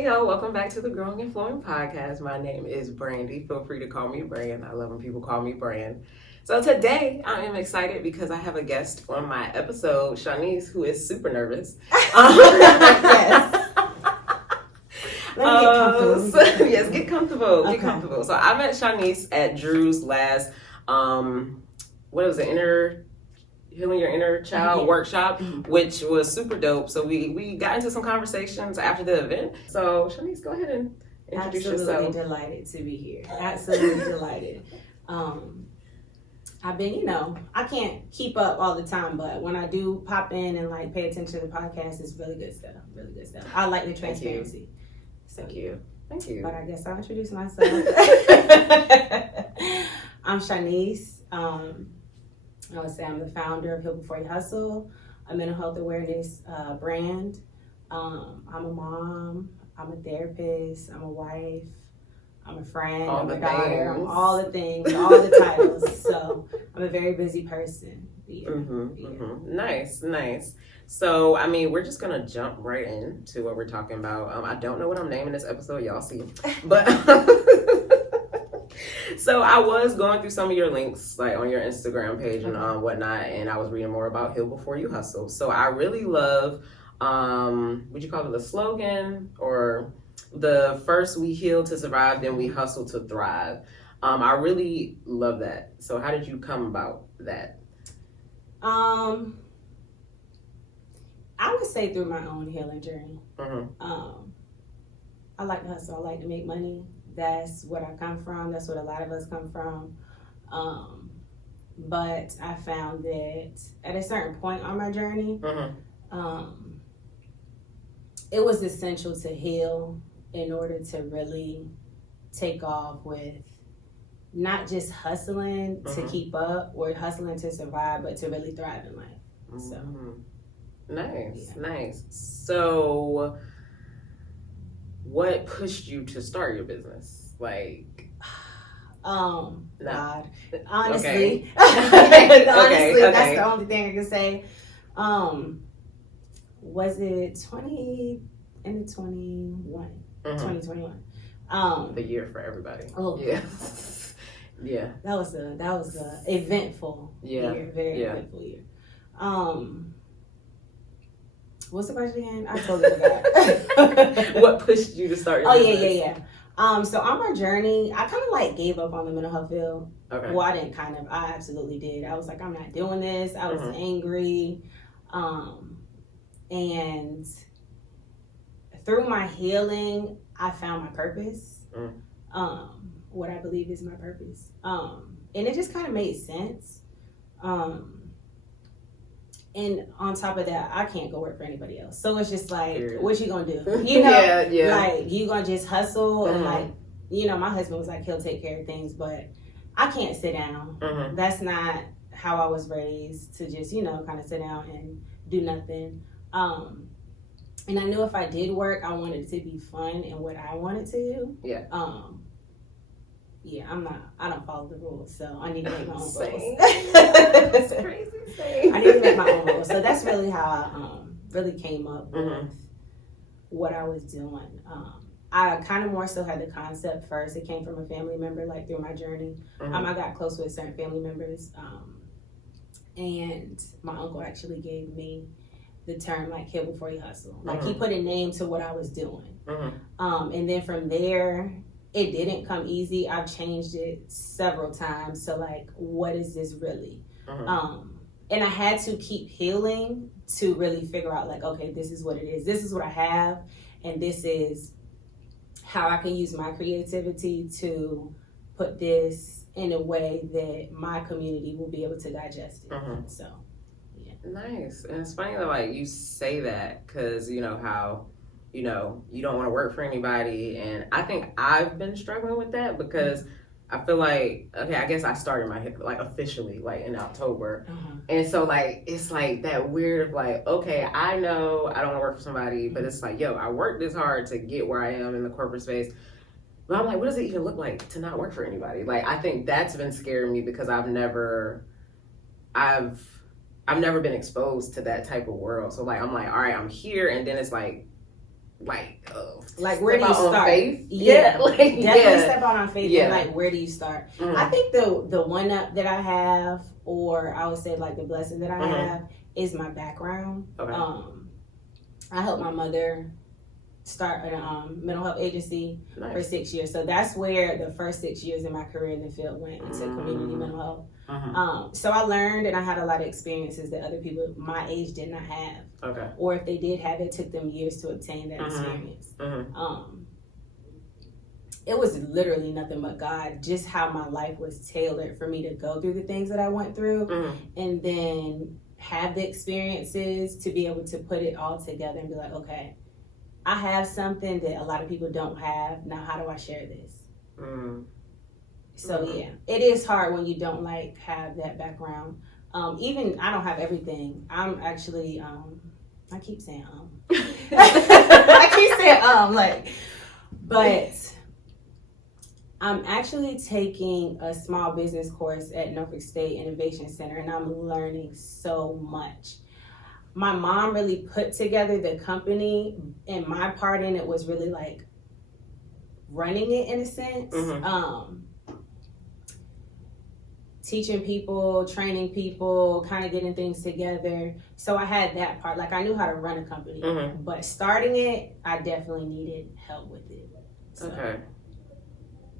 Hey y'all, welcome back to the Growing and Flowing podcast. My name is Brandy. Feel free to call me Brand. I love when people call me Brand. So today I am excited because I have a guest on my episode, Shawnice, who is super nervous. Yes. Let me get comfortable. Yes, get comfortable. Okay. Get comfortable. So I met Shawnice at Drew's last, what was it, Healing Your Inner Child workshop, which was super dope. So we got into some conversations after the event. So Shawnice, go ahead and introduce yourself. Absolutely delighted to be here. Absolutely delighted. I've been, I can't keep up all the time, but when I do pop in and like pay attention to the podcast, it's really good stuff. Really good stuff. I like the transparency. Thank you. Thank you. But I guess I'll introduce myself. I'm Shawnice. I would say I'm the founder of Heal Before You Hustle, a mental health awareness brand. I'm a mom, I'm a therapist, I'm a wife, I'm a friend, I'm a daughter, I'm all the things, all the titles. So I'm a very busy person. Yeah. Nice. So, we're just going to jump right into what we're talking about. I don't know what I'm naming this episode, y'all see. But so I was going through some of your links, like on your Instagram page and whatnot, and I was reading more about Heal Before You Hustle. So I really love, would you call it the slogan or the first we heal to survive, then we hustle to thrive. I really love that. So how did you come about that? I would say through my own healing journey. Mm-hmm. I like to hustle. I like to make money. That's what I come from. That's what a lot of us come from. But I found that at a certain point on my journey, it was essential to heal in order to really take off with not just hustling to keep up or hustling to survive, but to really thrive in life. So, nice. So, what pushed you to start your business? God, honestly, Okay. honestly, that's the only thing I can say. Was it 2021? The year for everybody. Oh yeah. Yeah. That was a eventful year, very eventful year. What's the question again? I totally forgot. What pushed you to start your business? Yeah. So on my journey, I kind of like gave up on the mental health field. Okay. Well, I absolutely did. I was like, I'm not doing this. I was angry. And through my healing, I found my purpose. What I believe is my purpose. And it just kind of made sense. And on top of that, I can't go work for anybody else. So it's just like, what you gonna do? Like, you gonna just hustle and like, my husband was like, he'll take care of things, but I can't sit down. That's not how I was raised, to just, kind of sit down and do nothing. And I knew if I did work, I wanted it to be fun and what I wanted to do. I don't follow the rules, so I need to make my own rules. That's crazy. I need to make my own rules. So that's really how I really came up with what I was doing. I kind of more so had the concept first. It came from a family member, like through my journey. I got close with certain family members, and my uncle actually gave me the term like Heal Before You Hustle. Like he put a name to what I was doing. And then from there, it didn't come easy. I've changed it several times. So like, what is this really? And I had to keep healing to really figure out like, okay, this is what it is. This is what I have. And this is how I can use my creativity to put this in a way that my community will be able to digest it. So, yeah. Nice. And it's funny that like you say that because how you don't want to work for anybody, and I think I've been struggling with that because I feel like, okay, I guess I started my like officially like in October, and so like it's like that weird of like, okay, I know I don't want to work for somebody, but it's like, yo, I worked this hard to get where I am in the corporate space, but I'm like, what does it even look like to not work for anybody? Like I think that's been scaring me because I've never been exposed to that type of world. So like I'm like, all right, I'm here, and then it's like where do you start? Faith? Yeah, definitely step out on faith. Yeah. And like, where do you start? I think the one up that I have, or I would say like the blessing that I have, is my background. Okay. I helped my mother start a mental health agency for 6 years. So that's where the first 6 years in my career in the field went, into community mental health. So I learned, and I had a lot of experiences that other people my age did not have. Okay. Or if they did have it, took them years to obtain that experience. It was literally nothing but God, just how my life was tailored for me to go through the things that I went through, and then have the experiences to be able to put it all together and be like, okay, I have something that a lot of people don't have. Now, how do I share this? So yeah, it is hard when you don't like have that background. Even I don't have everything. I'm actually, I keep saying I keep saying but I'm actually taking a small business course at Norfolk State Innovation Center, and I'm learning so much. My mom really put together the company, and my part in it was really like running it in a sense. Teaching people, training people, kind of getting things together. So I had that part. Like, I knew how to run a company, but starting it, I definitely needed help with it. So. Okay.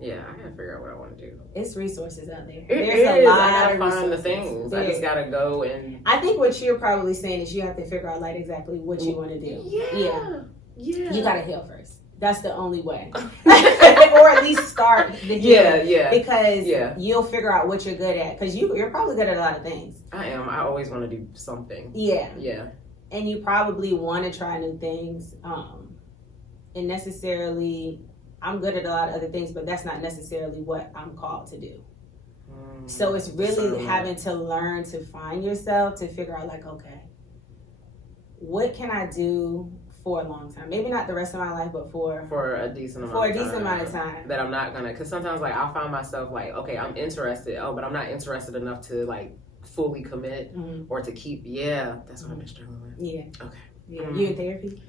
Yeah, I gotta figure out what I want to do. It's resources out there. There's a lot. I gotta find the things. I just gotta go and. I think what you're probably saying is you have to figure out like exactly what you want to do. Yeah. You gotta heal first. That's the only way. Or at least start the healing. Because you'll figure out what you're good at. Because you're probably good at a lot of things. I am. I always want to do something. Yeah. And you probably want to try new things. And necessarily, I'm good at a lot of other things, but that's not necessarily what I'm called to do. So it's really having to learn to find yourself, to figure out like, okay, what can I do for a long time? Maybe not the rest of my life, but for a decent amount of time. That I'm not gonna, because sometimes like I'll find myself like, okay, I'm interested, but I'm not interested enough to like fully commit or to keep. That's what I've been struggling with. Okay. You in therapy?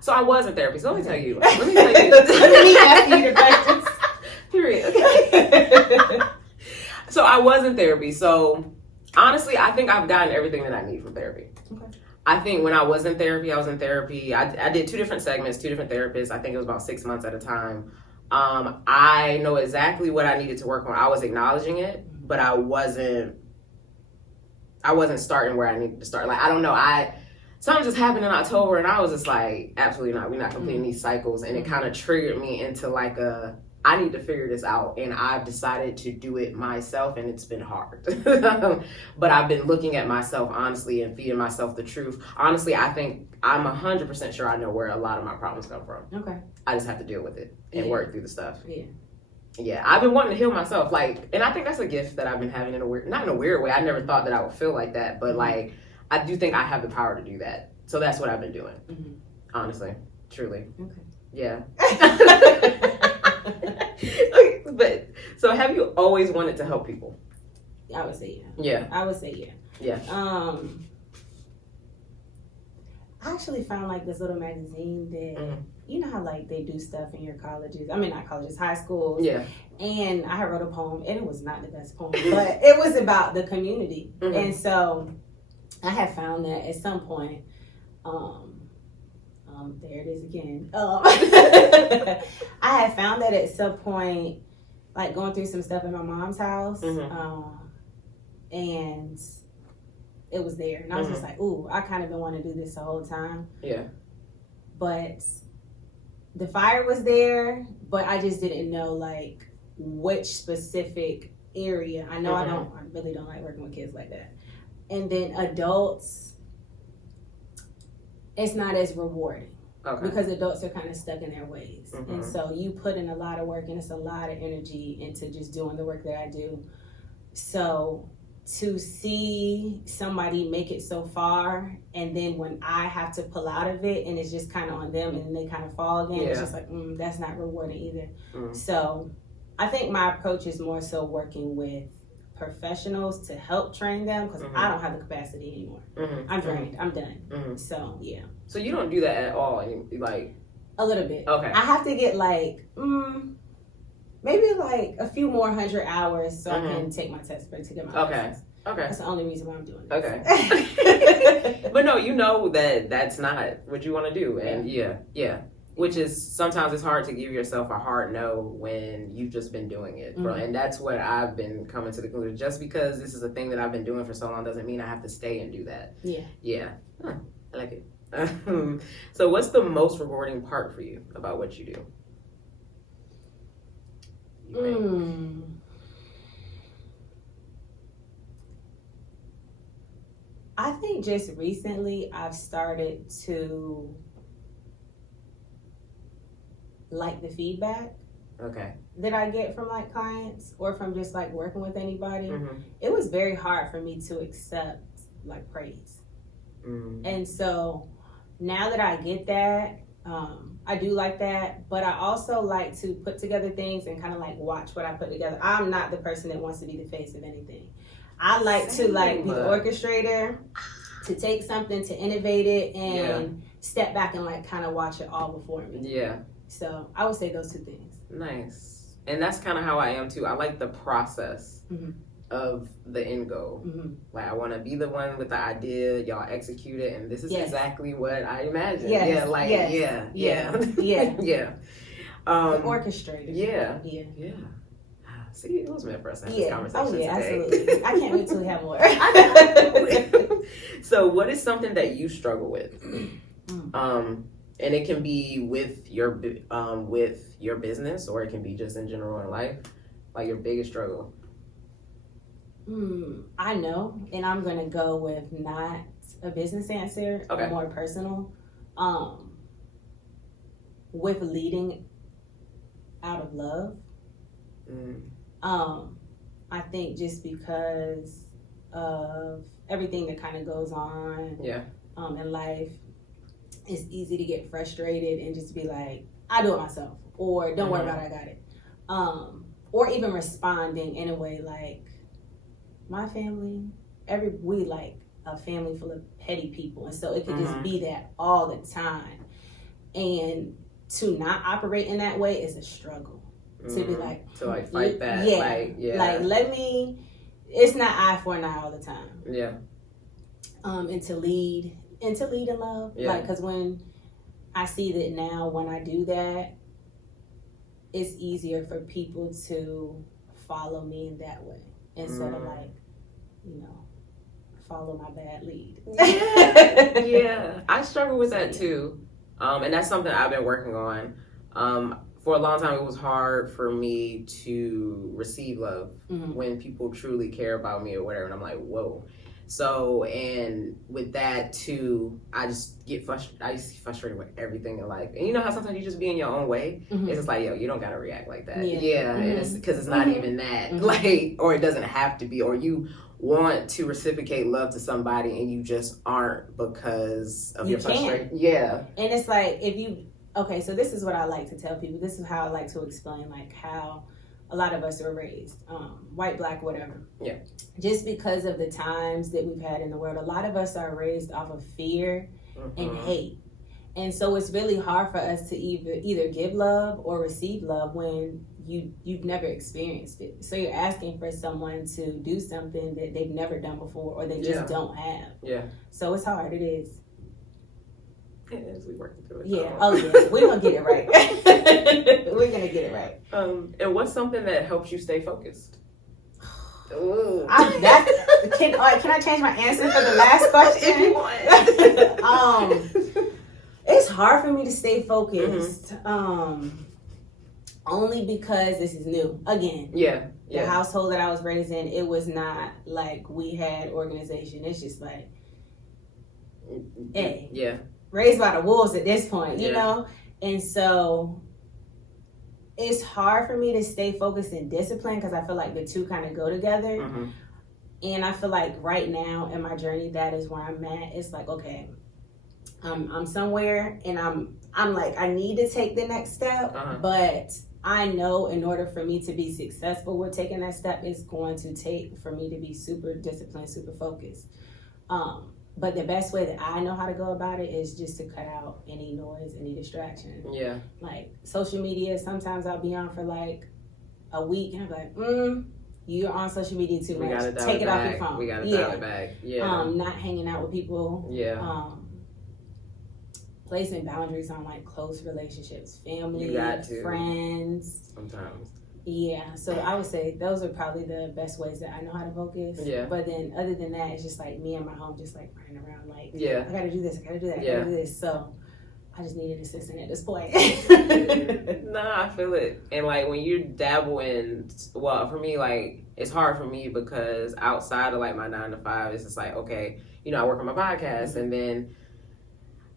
So I was in therapy. So let me tell you. Let me ask you the questions. Period. Okay. So I was in therapy. So honestly, I think I've gotten everything that I need from therapy. Okay. I think when I was in therapy, I did 2 different segments, 2 different therapists. I think it was about 6 months at a time. I know exactly what I needed to work on. I was acknowledging it, but I wasn't starting where I needed to start. Like, I don't know. Something just happened in October, and I was just like, absolutely not. We're not completing these cycles. And it kind of triggered me into like I need to figure this out. And I've decided to do it myself, and it's been hard. But I've been looking at myself honestly and feeding myself the truth. Honestly, I think I'm 100% sure I know where a lot of my problems come from. Okay. I just have to deal with it and work through the stuff. Yeah, I've been wanting to heal myself. Like, and I think that's a gift that I've been having not in a weird way. I never thought that I would feel like that, but like, I do think I have the power to do that. So that's what I've been doing. Honestly. Truly. Okay. Yeah. But, so have you always wanted to help people? I would say yeah. I would say yeah. I actually found like this little magazine that, you know how like they do stuff in your colleges. I mean, not colleges, high schools. Yeah. And I wrote a poem, and it was not the best poem, but it was about the community. And so I had found that at some point, there it is again. I had found that at some point, like going through some stuff in my mom's house, and it was there. And I was just like, ooh, I kind of been wanting to do this the whole time. Yeah. But the fire was there, but I just didn't know like which specific area. I know I really don't like working with kids like that. And then adults, it's not as rewarding. Okay. Because adults are kind of stuck in their ways. And so you put in a lot of work, and it's a lot of energy into just doing the work that I do. So to see somebody make it so far, and then when I have to pull out of it and it's just kind of on them and they kind of fall again, it's just like, that's not rewarding either. So I think my approach is more so working with professionals to help train them, because I don't have the capacity anymore. I'm drained. I'm done. So yeah. So you don't do that at all, like? A little bit. Okay. I have to get like maybe like a few more 100 hours so I can take my test break to get my license. Okay. That's the only reason why I'm doing it. Okay. But no, you know that's not what you want to do. And yeah. Which is sometimes it's hard to give yourself a hard no when you've just been doing it. Mm-hmm. And that's what I've been coming to the conclusion. Just because this is a thing that I've been doing for so long doesn't mean I have to stay and do that. Yeah. Huh, I like it. So what's the most rewarding part for you about what you do? I think just recently I've started to like the feedback that I get from like clients or from just like working with anybody. It was very hard for me to accept like praise. And so now that I get that, I do like that, but I also like to put together things and kind of like watch what I put together. I'm not the person that wants to be the face of anything. I like to like be the orchestrator, to take something, to innovate it, and step back and like kind of watch it all before me. Yeah. So I would say those two things. Nice. And that's kind of how I am too. I like the process of the end goal. Like I want to be the one with the idea, y'all execute it, and this is exactly what I imagine. Yeah. The orchestrator. Yeah. See, it was meant for us to have this conversation today. Absolutely. I can't wait till we have more. So what is something that you struggle with? And it can be with your business, or it can be just in general in life, like your biggest struggle. I know, and I'm gonna go with not a business answer, more personal. With leading out of love. I think just because of everything that kind of goes on in life, it's easy to get frustrated and just be like, I do it myself, or don't worry about it, I got it. Or even responding in a way like, my family, we like a family full of petty people, and so it could just be that all the time. And to not operate in that way is a struggle. To be like, to like fight that, like let me. It's not eye for an eye all the time. And to lead in love, like, because when I see that now, when I do that, it's easier for people to follow me in that way instead of like, follow my bad lead. I struggle with that too, and that's something I've been working on. For a long time, it was hard for me to receive love when people truly care about me or whatever. And I'm like, whoa. So, and with that too, I just get frustrated. I used to get frustrated with everything in life. And you know how sometimes you just be in your own way? It's just like, yo, you don't got to react like that. And it's because it's not even that. Like, or it doesn't have to be. Or you want to reciprocate love to somebody and you just aren't because of your frustration. And it's like, okay, so this is what I like to tell people. This is how I like to explain, like, how a lot of us are raised, white, black, whatever. Just because of the times that we've had in the world, a lot of us are raised off of fear and hate. And so it's really hard for us to either give love or receive love when you've never experienced it. So you're asking for someone to do something that they've never done before or they just don't have. So it's hard. It is. As we work through it. We're gonna get it right. We're gonna get it right. And what's something that helps you stay focused? Can I change my answer for the last question? If you want. It's hard for me to stay focused. Only because this is new. Again. The household that I was raised in, it was not like we had organization. It's just like, hey. Raised by the wolves at this point, you know? And so it's hard for me to stay focused and disciplined because I feel like the two kind of go together. And I feel like right now in my journey, that is where I'm at. It's like, okay, I'm somewhere and I'm like, I need to take the next step, but I know in order for me to be successful with taking that step, it's going to take for me to be super disciplined, super focused. But the best way that I know how to go about it is just to cut out any noise, any distraction. Yeah. Like social media, sometimes I'll be on for like a week and I'm like, you're on social media too much. Take it off your phone. We gotta dial it back. Yeah. Not hanging out with people. Yeah. Placing boundaries on like close relationships, family, friends. Sometimes. Yeah, so I would say those are probably the best ways that I know how to focus. Yeah. But then other than that, it's just like me and my home just like running around like, yeah, I gotta do this, I gotta do that, I gotta do this. So I just need an assistant at this point. No, I feel it. And like when you dabble in, well, for me, like it's hard for me because outside of like my 9 to 5, it's just like, okay, you know, I work on my podcast and then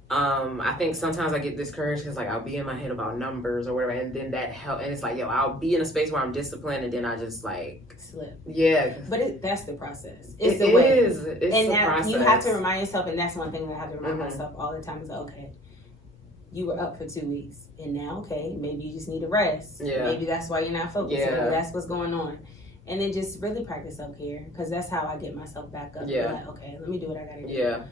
I think sometimes I get discouraged because like I'll be in my head about numbers or whatever, and then that help, and it's like, yo, I'll be in a space where I'm disciplined, and then I just like slip. Yeah, but that's the process. It's the way. It's and the process. You have to remind yourself, and that's one thing that I have to remind myself all the time is, okay, you were up for 2 weeks, and now, okay, maybe you just need a rest. Yeah. Maybe that's why you're not focused. Yeah. Maybe that's what's going on. And then just really practice self-care, because that's how I get myself back up. Yeah. Like, okay, let me do what I gotta do. Yeah.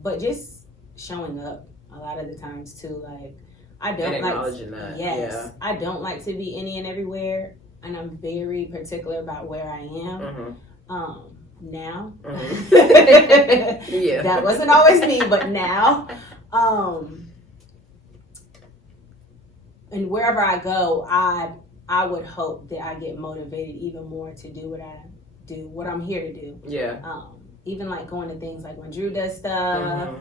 But just showing up a lot of the times too, like I don't acknowledging that. Yes, yeah. I don't like to be any and everywhere, and I'm very particular about where I am. Now, yeah, that wasn't always me, but now, and wherever I go, I would hope that I get motivated even more to do what I'm here to do. Yeah. Even like going to things like when Drew does stuff,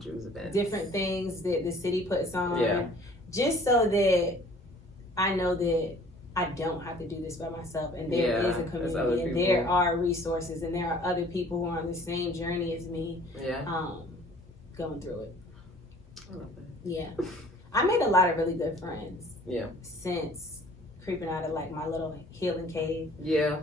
Drew's events. Different things that the city puts on, yeah. just so that I know that I don't have to do this by myself, and there is a community, and there are resources, and there are other people who are on the same journey as me, going through it. I love that. Yeah, I made a lot of really good friends. Yeah, since creeping out of like my little healing cave. Yeah.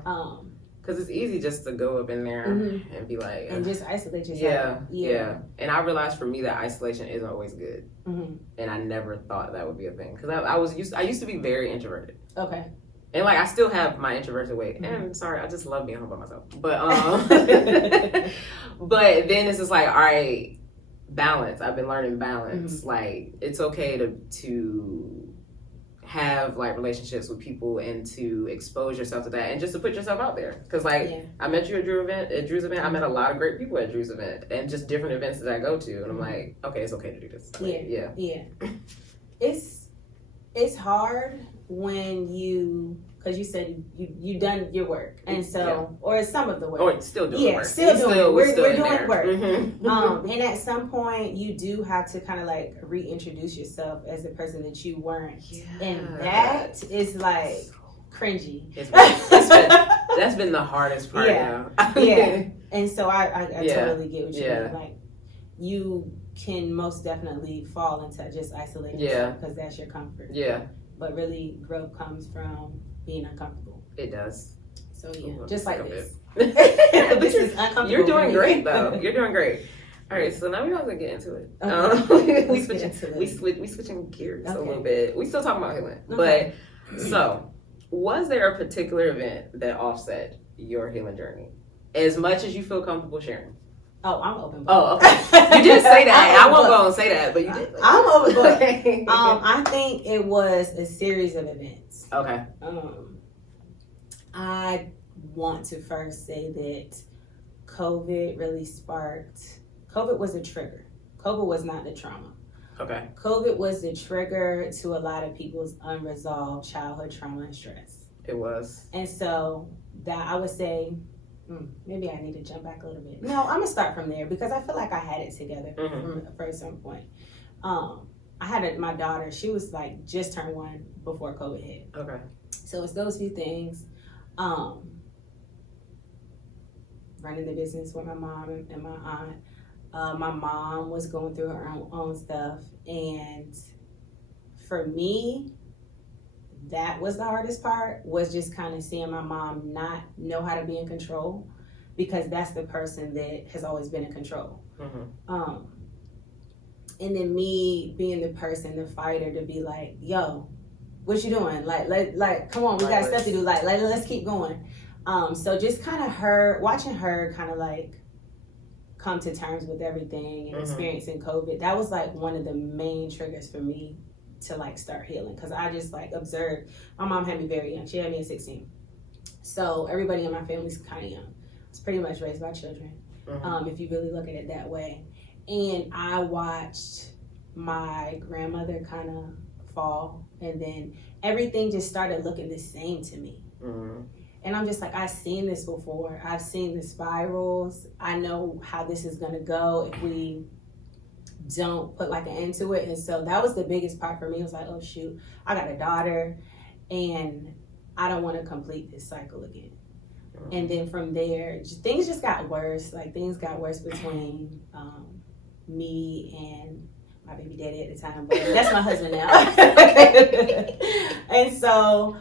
Because it's easy just to go up in there and be like... and just isolate yourself. Yeah. And I realized for me that isolation isn't always good. And I never thought that would be a thing. Because I used to be very introverted. Okay. And like I still have my introverted way. And sorry, I just love being home by myself. But but then it's just like, all right, balance. I've been learning balance. Like it's okay to have like relationships with people and to expose yourself to that and just to put yourself out there, because like I met you at Drew's event. I met a lot of great people at Drew's event and just different events that I go to, and I'm like, okay, it's okay to do this. Like, It's hard when because you said you done your work, and so or some of the work, or still doing work. We're doing work. And at some point you do have to kind of like reintroduce yourself as the person that you weren't, and that is like cringy. That's been the hardest part. And so I totally get what you mean. Like you can most definitely fall into just isolating yourself because that's your comfort. But really growth comes from being uncomfortable. It does. So just like this. This is uncomfortable. You're doing great though. You're doing great. All right, so now we have to get into it. Okay. We switching gears a little bit. We still talking about healing, but so was there a particular event that offset your healing journey, as much as you feel comfortable sharing? Oh, I'm open book. Oh, okay. You didn't say that. I won't go and say that, but you did. I'm open book. I think it was a series of events. Okay. I want to first say that COVID really sparked. COVID was a trigger. COVID was not the trauma. Okay. COVID was the trigger to a lot of people's unresolved childhood trauma and stress. It was. And so that I would say, maybe I need to jump back a little bit. No, I'm gonna start from there because I feel like I had it together from a certain point. I had my daughter. She was like just turned 1 before COVID hit. Okay. So it's those few things. Running the business with my mom and my aunt. My mom was going through her own stuff, and for me, that was the hardest part, was just kind of seeing my mom not know how to be in control, because that's the person that has always been in control. And then me being the person, the fighter, to be like, yo, what you doing? Like, come on, we got stuff to do. Like, let's keep going. So just kind of watching her kind of like come to terms with everything and experiencing COVID, that was like one of the main triggers for me to like start healing, because I just like observed. My mom had me very young. She had me at 16. So everybody in my family's kind of young. I was pretty much raised by children, if you really look at it that way. And I watched my grandmother kind of fall, and then everything just started looking the same to me. And I'm just like, I've seen this before. I've seen the spirals. I know how this is gonna go if we don't put like an end to it. And so that was the biggest part for me. It was like, oh shoot, I got a daughter and I don't want to complete this cycle again. And then from there, things just got worse. Like things got worse between me and my baby daddy at the time, but that's my husband now. And so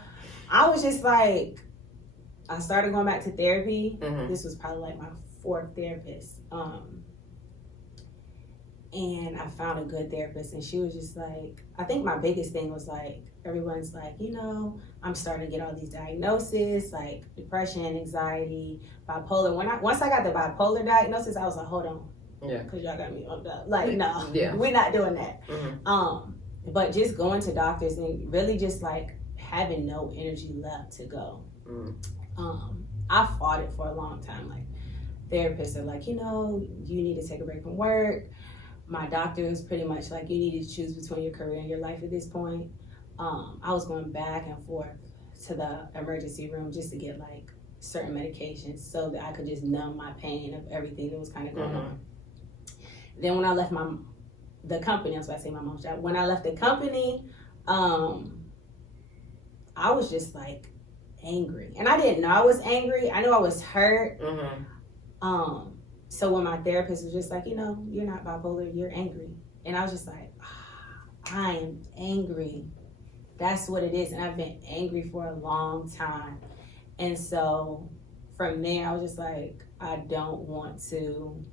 I was just like, I started going back to therapy. This was probably like my 4th therapist. And I found a good therapist, and she was just like, I think my biggest thing was like, everyone's like, you know, I'm starting to get all these diagnoses, like depression, anxiety, bipolar. Once I got the bipolar diagnosis, I was like, hold on. Yeah. Because y'all got me up. Like, no, yeah. We're not doing that. But just going to doctors and really just like having no energy left to go. I fought it for a long time. Like therapists are like, you know, you need to take a break from work. My doctor was pretty much like, you need to choose between your career and your life at this point. I was going back and forth to the emergency room just to get like certain medications so that I could just numb my pain of everything that was kind of going on. Then when I left the company, I was about to say my mom's job. When I left the company, I was just like angry. And I didn't know I was angry. I knew I was hurt. So when my therapist was just like, you know, you're not bipolar, you're angry. And I was just like, I am angry. That's what it is. And I've been angry for a long time. And so from there, I was just like, I don't want to,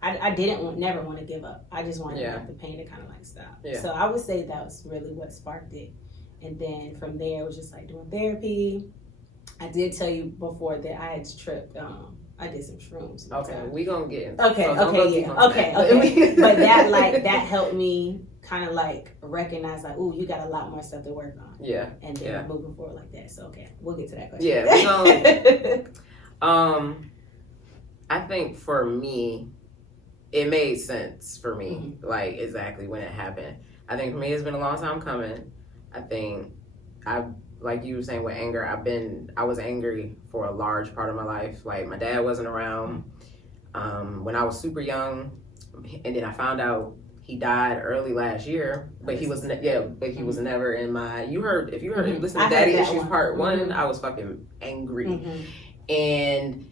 never want to give up. I just wanted like, the pain to kind of like stop. So I would say that was really what sparked it. And then from there, it was just like doing therapy. I did tell you before that I had tripped. I did some shrooms. Okay, we gonna get into Okay. But that helped me kind of like recognize like, ooh, you got a lot more stuff to work on. Yeah. And then moving forward like that. So okay, we'll get to that question. Yeah. I think for me, it made sense for me, like exactly when it happened. I think for me, it's been a long time coming. I think like you were saying with anger, I was angry for a large part of my life. Like my dad wasn't around when I was super young, and then I found out he died early last year. But he was never in my. If you heard listen to Daddy Issues Part 1, I was fucking angry, and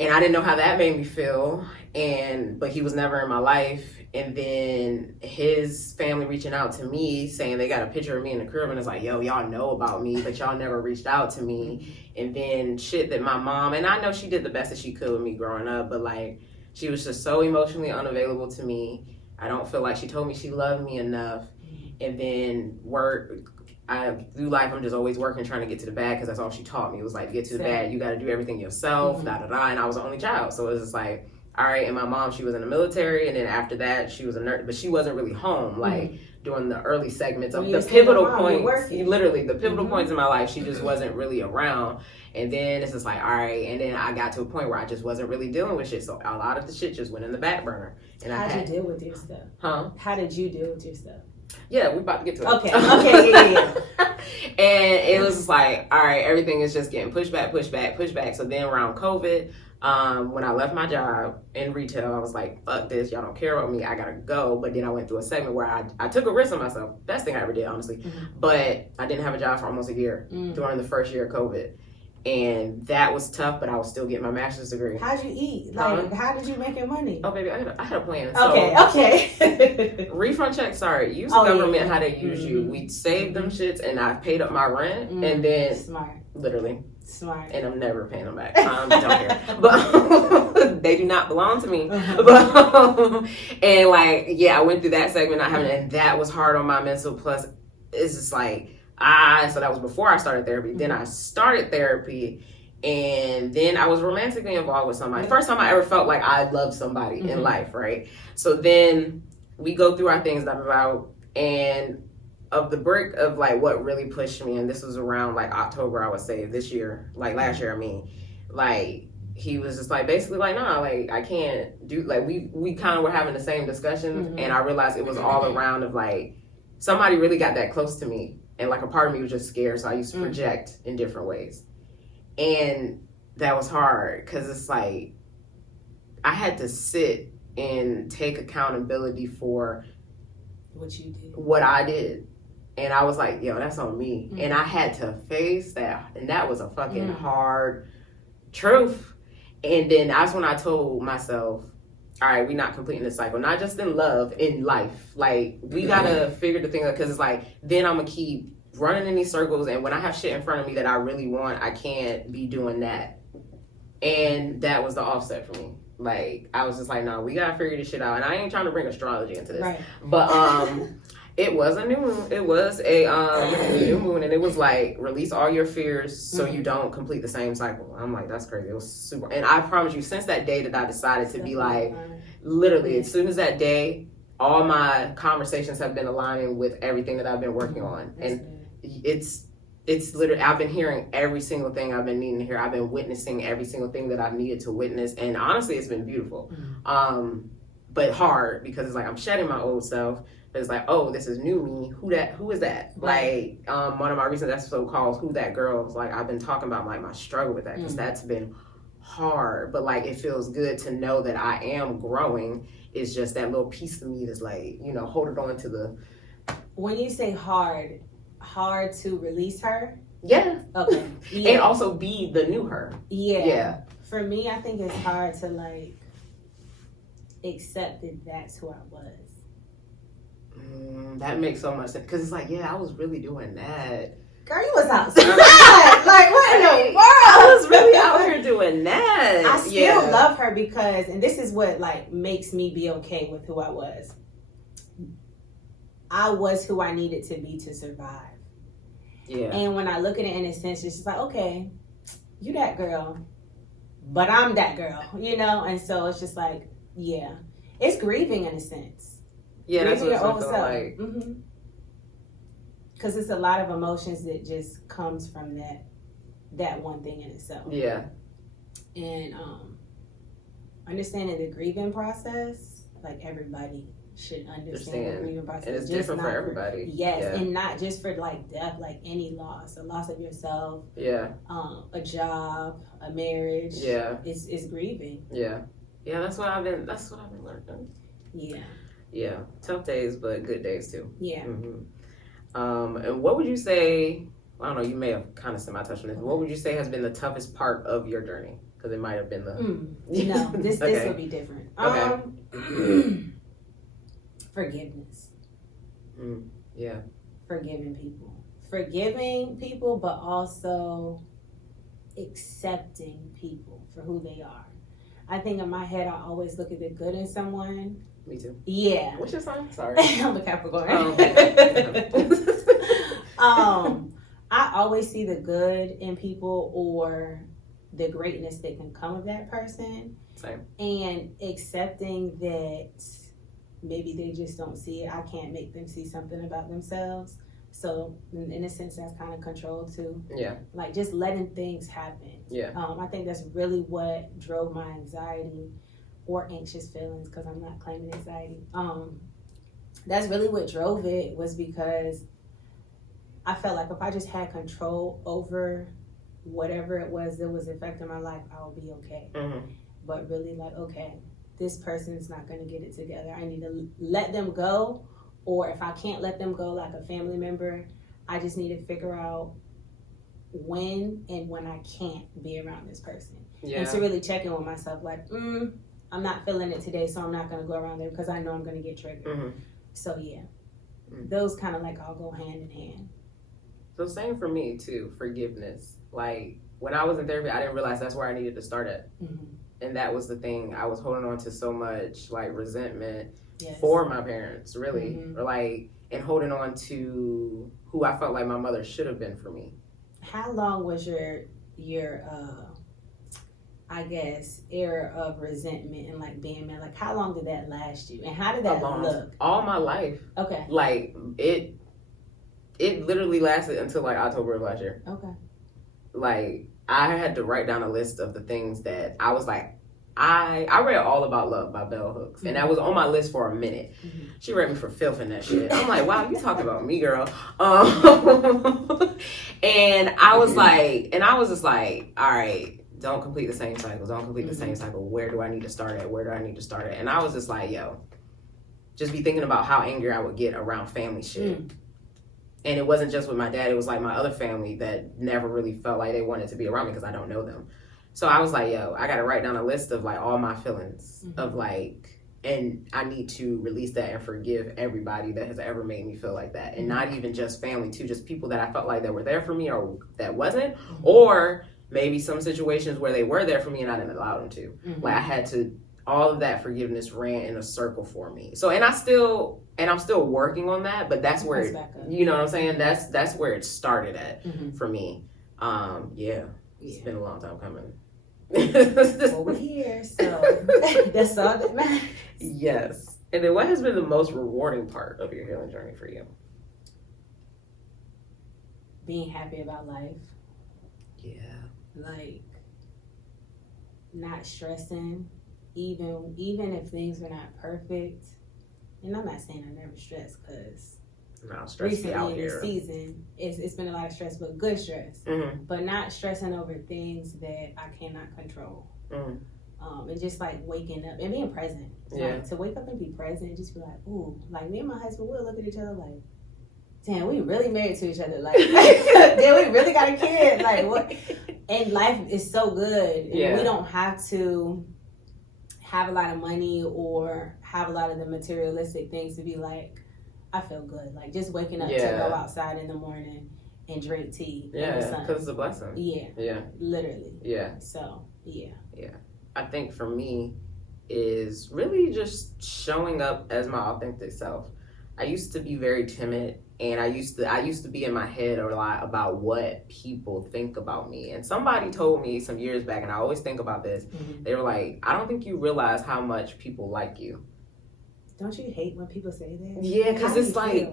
I didn't know how that made me feel. But he was never in my life. And then his family reaching out to me saying they got a picture of me in the crib, and it's like, yo, y'all know about me, but y'all never reached out to me. And then shit that my mom, and I know she did the best that she could with me growing up, but like she was just so emotionally unavailable to me. I don't feel like she told me she loved me enough. And then through life, I'm just always working, trying to get to the bag, because that's all she taught me. It was like, get to the bag, you got to do everything yourself, and I was the only child, so it was just like, all right. And my mom, she was in the military, and then after that, she was a nurse, but she wasn't really home, like during the early segments of the pivotal points. Literally, the pivotal points in my life, she just wasn't really around. And then it's just like, all right. And then I got to a point where I just wasn't really dealing with shit, so a lot of the shit just went in the back burner. And How'd you deal with your stuff? How did you deal with your stuff? Yeah, we about to get to it. Okay, yeah. And it was just like, all right, everything is just getting pushed back. So then around COVID, when I left my job in retail, I was like, fuck this, y'all don't care about me, I gotta go. But then I went through a segment where I took a risk on myself. Best thing I ever did, honestly. But I didn't have a job for almost a year during the first year of COVID. And that was tough, but I was still getting my master's degree. How'd you eat? Like, how did you make your money? Oh, baby, I had a plan. Okay. Refund checks, sorry. Use the government how they use you. We saved them shits, and I paid up my rent, and then... Smart. Literally. Smart. And I'm never paying them back. Don't care. But they do not belong to me. But, and like, yeah, I went through that segment, not having it, and that was hard on my mental. Plus, it's just like, so that was before I started therapy. Then I started therapy, And then I was romantically involved with somebody. First time I ever felt like I loved somebody in life, right? So then we go through our things and of the break of like what really pushed me, and this was around like October, I would say, this year, like last year, I mean, like he was just like basically like, nah, like I can't do, like we kind of were having the same discussions, and I realized it was all around of like somebody really got that close to me, and like a part of me was just scared, so I used to project in different ways. And that was hard because it's like I had to sit and take accountability for what you did, what I did. And I was like, yo, that's on me. And I had to face that. And that was a fucking hard truth. And then that's when I told myself, all right, we're not completing this cycle. Not just in love, in life. Like, we got to figure the thing out. Because it's like, then I'm going to keep running in these circles. And when I have shit in front of me that I really want, I can't be doing that. And that was the offset for me. Like, I was just like, no, we got to figure this shit out. And I ain't trying to bring astrology into this. Right. But, it was a new moon. It was a new moon, and it was like release all your fears so you don't complete the same cycle. I'm like, that's crazy. It was super. And I promise you, since that day that I decided to be like, literally, as soon as that day, all my conversations have been aligning with everything that I've been working on, and it's literally, I've been hearing every single thing I've been needing to hear. I've been witnessing every single thing that I've needed to witness, and honestly, it's been beautiful, but hard because it's like I'm shedding my old self. It's like, oh, this is new me. Who is that? Right. Like, one of my recent episodes called Who That Girl. It's like, I've been talking about like my struggle with that because that's been hard. But like, it feels good to know that I am growing. It's just that little piece of me that's like, you know, holding on to the. When you say hard to release her? Yeah. Okay. Yeah. And also be the new her. Yeah. Yeah. For me, I think it's hard to like accept that that's who I was. That makes so much sense because it's like, yeah, I was really doing that. Girl, you was outside. Like, what in the world? I was really out here doing that. I still love her because, and this is what like makes me be okay with who I was. I was who I needed to be to survive. Yeah. And when I look at it in a sense, it's just like, okay, you that girl, but I'm that girl, you know? And so it's just like, yeah, it's grieving in a sense. Yeah, that's what it's feeling like. Because it's a lot of emotions that just comes from that one thing in itself. Yeah. And understanding the grieving process, like everybody should understand the grieving process. And it's different for everybody. Yes, and not just for like death, like any loss, a loss of yourself. Yeah. A job, a marriage. Yeah. It's grieving. Yeah. Yeah, that's what I've been learning. Yeah. Yeah, tough days, but good days too. Yeah. And what would you say? I don't know. You may have kind of semi-touched on this. What would you say has been the toughest part of your journey? Because it might have been the. No, this will be different. Okay. Forgiveness. Yeah. Forgiving people, but also accepting people for who they are. I think in my head, I always look at the good in someone. Me too. Yeah. What's your sign? Sorry. I'm a Capricorn. I always see the good in people or the greatness that can come of that person. Same. And accepting that maybe they just don't see it. I can't make them see something about themselves. So in a sense, that's kind of control too. Yeah. Like just letting things happen. Yeah. I think that's really what drove my anxiety or anxious feelings, because I'm not claiming anxiety. That's really what drove it, was because I felt like if I just had control over whatever it was that was affecting my life, I would be okay. But really like, okay, this person is not going to get it together. I need to let them go. Or if I can't let them go like a family member, I just need to figure out when I can't be around this person. Yeah. And to really check in with myself, like, I'm not feeling it today, so I'm not going to go around there because I know I'm going to get triggered. So yeah, those kind of like all go hand in hand. So same for me too, forgiveness. Like when I was in therapy, I didn't realize that's where I needed to start at. And that was the thing. I was holding on to so much like resentment for my parents, really. Or like, and holding on to who I felt like my mother should have been for me. How long was your your I guess era of resentment and like being mad? Like, how long did that last you, and how did that look? All my life. Okay. Like it literally lasted until like October of last year. Okay. Like I had to write down a list of the things that I was like, I read All About Love by Bell Hooks, Mm-hmm. and that was on my list for a minute. Mm-hmm. She read me for filth in that shit. I'm like, wow, you talking about me, girl. And I was just like, all right, don't complete the same cycle. Don't complete the same cycle. Where do I need to start at? Where do I need to start at? And I was just like, yo, just be thinking about how angry I would get around family shit. And it wasn't just with my dad. It was like my other family that never really felt like they wanted to be around me because I don't know them. So I was like, yo, I got to write down a list of like all my feelings of like, and I need to release that and forgive everybody that has ever made me feel like that. And not even just family too, just people that I felt like that were there for me or that wasn't, or maybe some situations where they were there for me and I didn't allow them to. Like I had to, all of that forgiveness ran in a circle for me. So, I'm still working on that, but that's where, you know what I'm saying? That's where it started at for me. It's been a long time coming. Well, we're here, so that's all that matters. Yes. And then what has been the most rewarding part of your healing journey for you? Being happy about life. Yeah. Like not stressing, even if things are not perfect. And I'm not saying I never stress, because recently in this season, it's been a lot of stress, but good stress. But not stressing over things that I cannot control. And just like waking up and being present. Like, to wake up and be present and just be like, ooh, like me and my husband, we'll look at each other like, damn, we really married to each other. Like, damn, we really got a kid. Like, what? And life is so good. And we don't have to have a lot of money or have a lot of the materialistic things to be like, I feel good. Like just waking up to go outside in the morning and drink tea. Yeah, because it's a blessing. Yeah, literally. Yeah. So, yeah. I think for me is really just showing up as my authentic self. I used to be very timid, and I used to be in my head a lot about what people think about me. And somebody told me some years back, and I always think about this. They were like, I don't think you realize how much people like you. Don't you hate when people say that? Yeah, because it's like,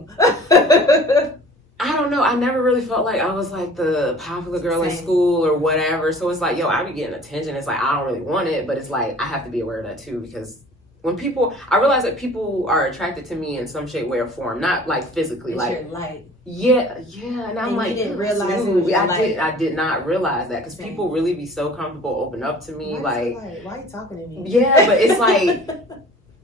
I don't know. I never really felt like I was like the popular girl in school or whatever. So it's like, yo, I be getting attention. It's like, I don't really want it, but it's like, I have to be aware of that too, because when I realize that people are attracted to me in some shape, way, or form, not like physically, like your light. Yeah, and I'm like, you didn't realize it I did not realize that, because people really be so comfortable open up to me, why are you talking to me? Yeah, but it's like,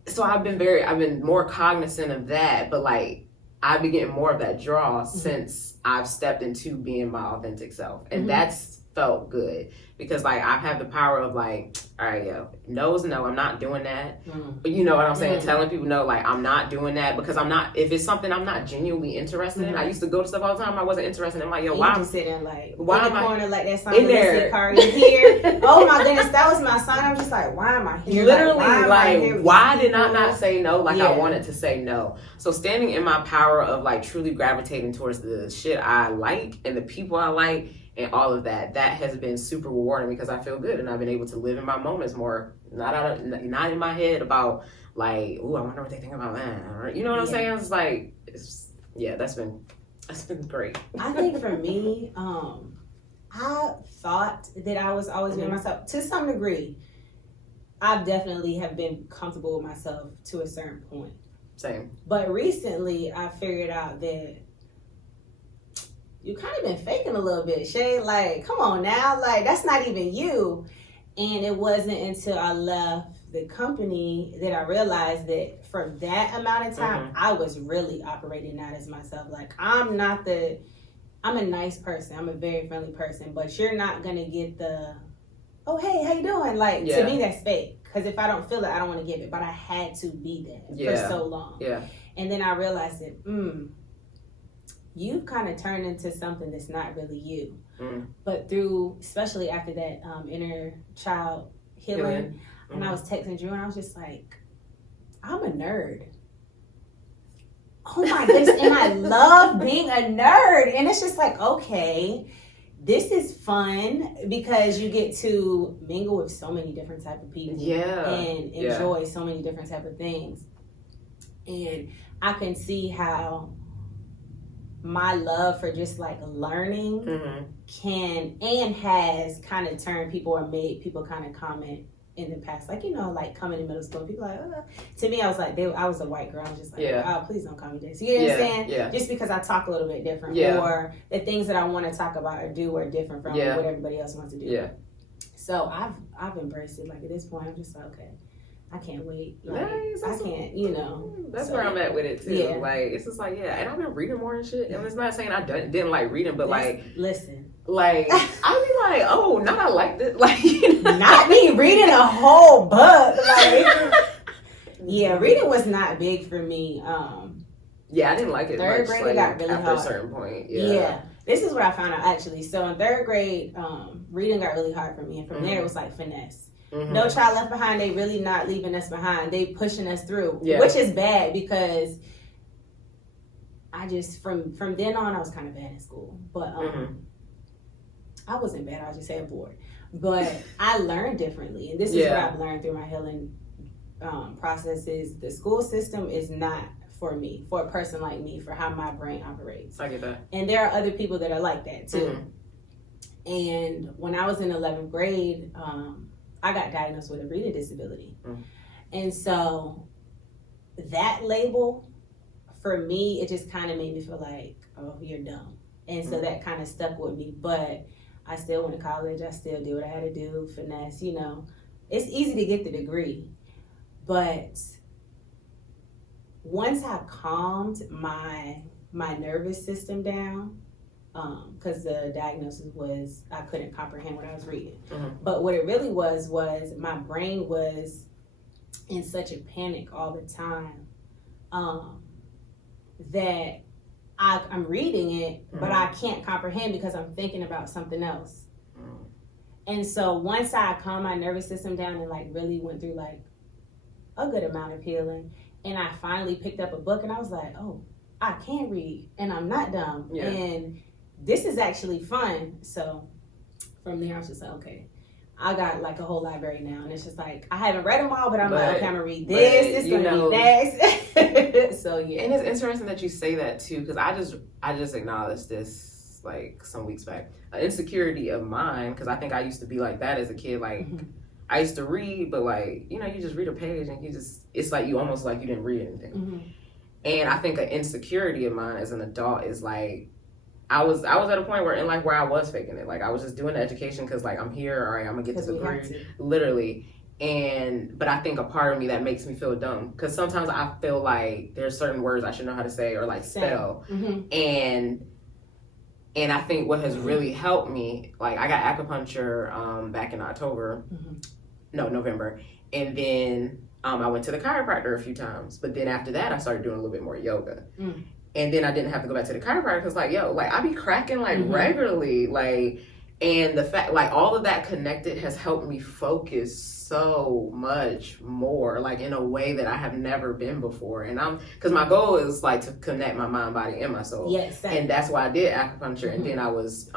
so I've been more cognizant of that, but like I've been getting more of that draw since I've stepped into being my authentic self, and that's felt good, because like I have the power of like, all right, yo, no's no, I'm not doing that. But you know what I'm saying? Telling people no, like I'm not doing that, because I'm not, if it's something I'm not genuinely interested in. I used to go to stuff all the time I wasn't interested in. I'm like, yo, why am I sitting like why in the corner like that song in there? Cardi here. Oh my goodness, that was my sign. I'm just like, why am I here? Literally, why did I not say no like I wanted to say no? So standing in my power of like truly gravitating towards the shit I like and the people I like, and all of that has been super rewarding, because I feel good and I've been able to live in my moments more, not in my head about like, ooh, I wonder what they think about that. You know what I'm saying? It's like, that's been great. I think for me, I thought that I was always being myself to some degree. I definitely have been comfortable with myself to a certain point. Same. But recently, I figured out that you kind of been faking a little bit, Shay. Like, come on now. Like, that's not even you. And it wasn't until I left the company that I realized that for that amount of time, I was really operating not as myself. Like, I'm a nice person. I'm a very friendly person. But you're not going to get the, oh, hey, how you doing? Like, to me, that's fake. Because if I don't feel it, I don't want to give it. But I had to be that for so long. Yeah. And then I realized that, you've kind of turned into something that's not really you. But through, especially after that inner child healing, and I was texting Drew and I was just like, I'm a nerd. Oh my goodness. And I love being a nerd. And it's just like, okay, this is fun because you get to mingle with so many different type of people and enjoy so many different type of things. And I can see how my love for just like learning can and has kind of turned people or made people kind of comment in the past, like, you know, like coming in middle school, people like, to me, I was like, I was a white girl. I was just like, oh, please don't call me this. You know what I'm saying? Yeah. Just because I talk a little bit different, or the things that I want to talk about or do are different from what everybody else wants to do. Yeah. So I've embraced it. Like at this point, I'm just like, okay, I can't wait. Like, nice. I can't, you know. That's where I'm at with it too. Yeah. Like it's just like, and I've been reading more and shit. And it's not saying I didn't like reading, but listen. Like I'd be like, oh, now I like this. Like, you know? Not me reading a whole book. Like, reading was not big for me. I didn't like it. Third much, grade like, got really after hard. A certain point. Yeah. This is what I found out actually. So in third grade, reading got really hard for me, and from there it was like finesse. No Child Left Behind. They really not leaving us behind. They pushing us through, which is bad because I just from then on I was kind of bad in school, but I wasn't bad. I was just saying bored, but I learned differently, and this is what I've learned through my healing processes. The school system is not for me, for a person like me, for how my brain operates. I get that, and there are other people that are like that too. And when I was in 11th grade, I got diagnosed with a reading disability. And so that label, for me, it just kind of made me feel like, oh, you're dumb. And so that kind of stuck with me. But I still went to college. I still did what I had to do, finesse, you know. It's easy to get the degree. But once I calmed my nervous system down, because the diagnosis was I couldn't comprehend what I was reading. But what it really was my brain was in such a panic all the time that I'm reading it, but I can't comprehend because I'm thinking about something else. And so once I calmed my nervous system down and like really went through like a good amount of healing, and I finally picked up a book and I was like, oh, I can read and I'm not dumb. And this is actually fun. So from there, I was just like, okay, I got like a whole library now. And it's just like, I haven't read them all, but I'm like, okay, I'm going to read this. It's going to be next. So, yeah. And it's interesting that you say that, too, because I just acknowledged this, like, some weeks back. An insecurity of mine, because I think I used to be like that as a kid. Like, I used to read, but, like, you know, you just read a page and it's like you almost like you didn't read anything. And I think an insecurity of mine as an adult is, like, I was at a point where in life where I was faking it. Like I was just doing the education because like I'm here, all right, I'm gonna get this degree, literally. But I think a part of me that makes me feel dumb because sometimes I feel like there's certain words I should know how to say or like spell, and I think what has really helped me, like I got acupuncture back in November, and then I went to the chiropractor a few times, but then after that I started doing a little bit more yoga. And then I didn't have to go back to the chiropractor because, like, yo, like, I be cracking, like, regularly. Like, and the fact, like, all of that connected has helped me focus so much more, like, in a way that I have never been before. And because my goal is, like, to connect my mind, body, and my soul. Yes. Same. And that's why I did acupuncture. And then I was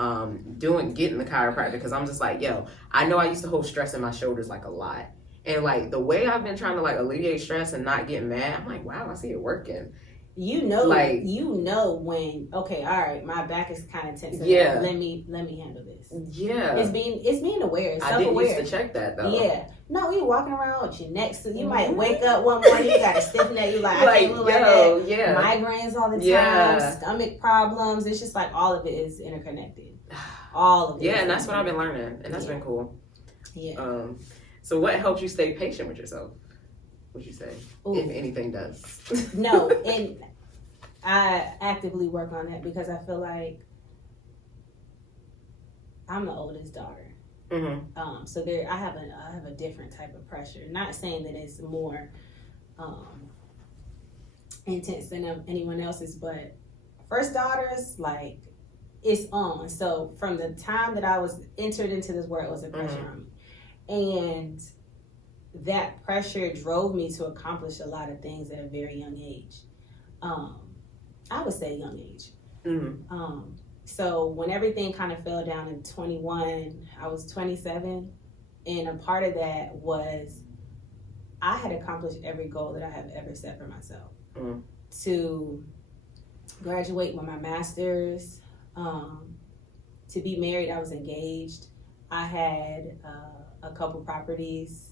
getting the chiropractor because I'm just like, yo, I know I used to hold stress in my shoulders, like, a lot. And, like, the way I've been trying to, like, alleviate stress and not get mad, I'm like, wow, I see it working. You know, like when okay, all right, my back is kind of tense. Yeah, let me handle this. Yeah, it's being aware. It's I didn't self-aware. used to check that though. Yeah, no, you walking around with your neck. So you might wake up one morning, you got a stiff neck. You like I can't move like that. Yeah, migraines all the time, stomach problems. It's just like all of it is interconnected. All of it. Yeah, and that's what I've been learning, and that's been cool. Yeah. So what helps you stay patient with yourself? Would you say, if anything does? No, and I actively work on that because I feel like I'm the oldest daughter. So I have a different type of pressure. Not saying that it's more intense than anyone else's, but first daughters, like, it's on. So from the time that I was entered into this world, it was a pressure on me, and that pressure drove me to accomplish a lot of things at a very young age. I would say young age. So when everything kind of fell down in 21, I was 27. And a part of that was I had accomplished every goal that I have ever set for myself. To graduate with my master's, to be married, I was engaged. I had a couple properties.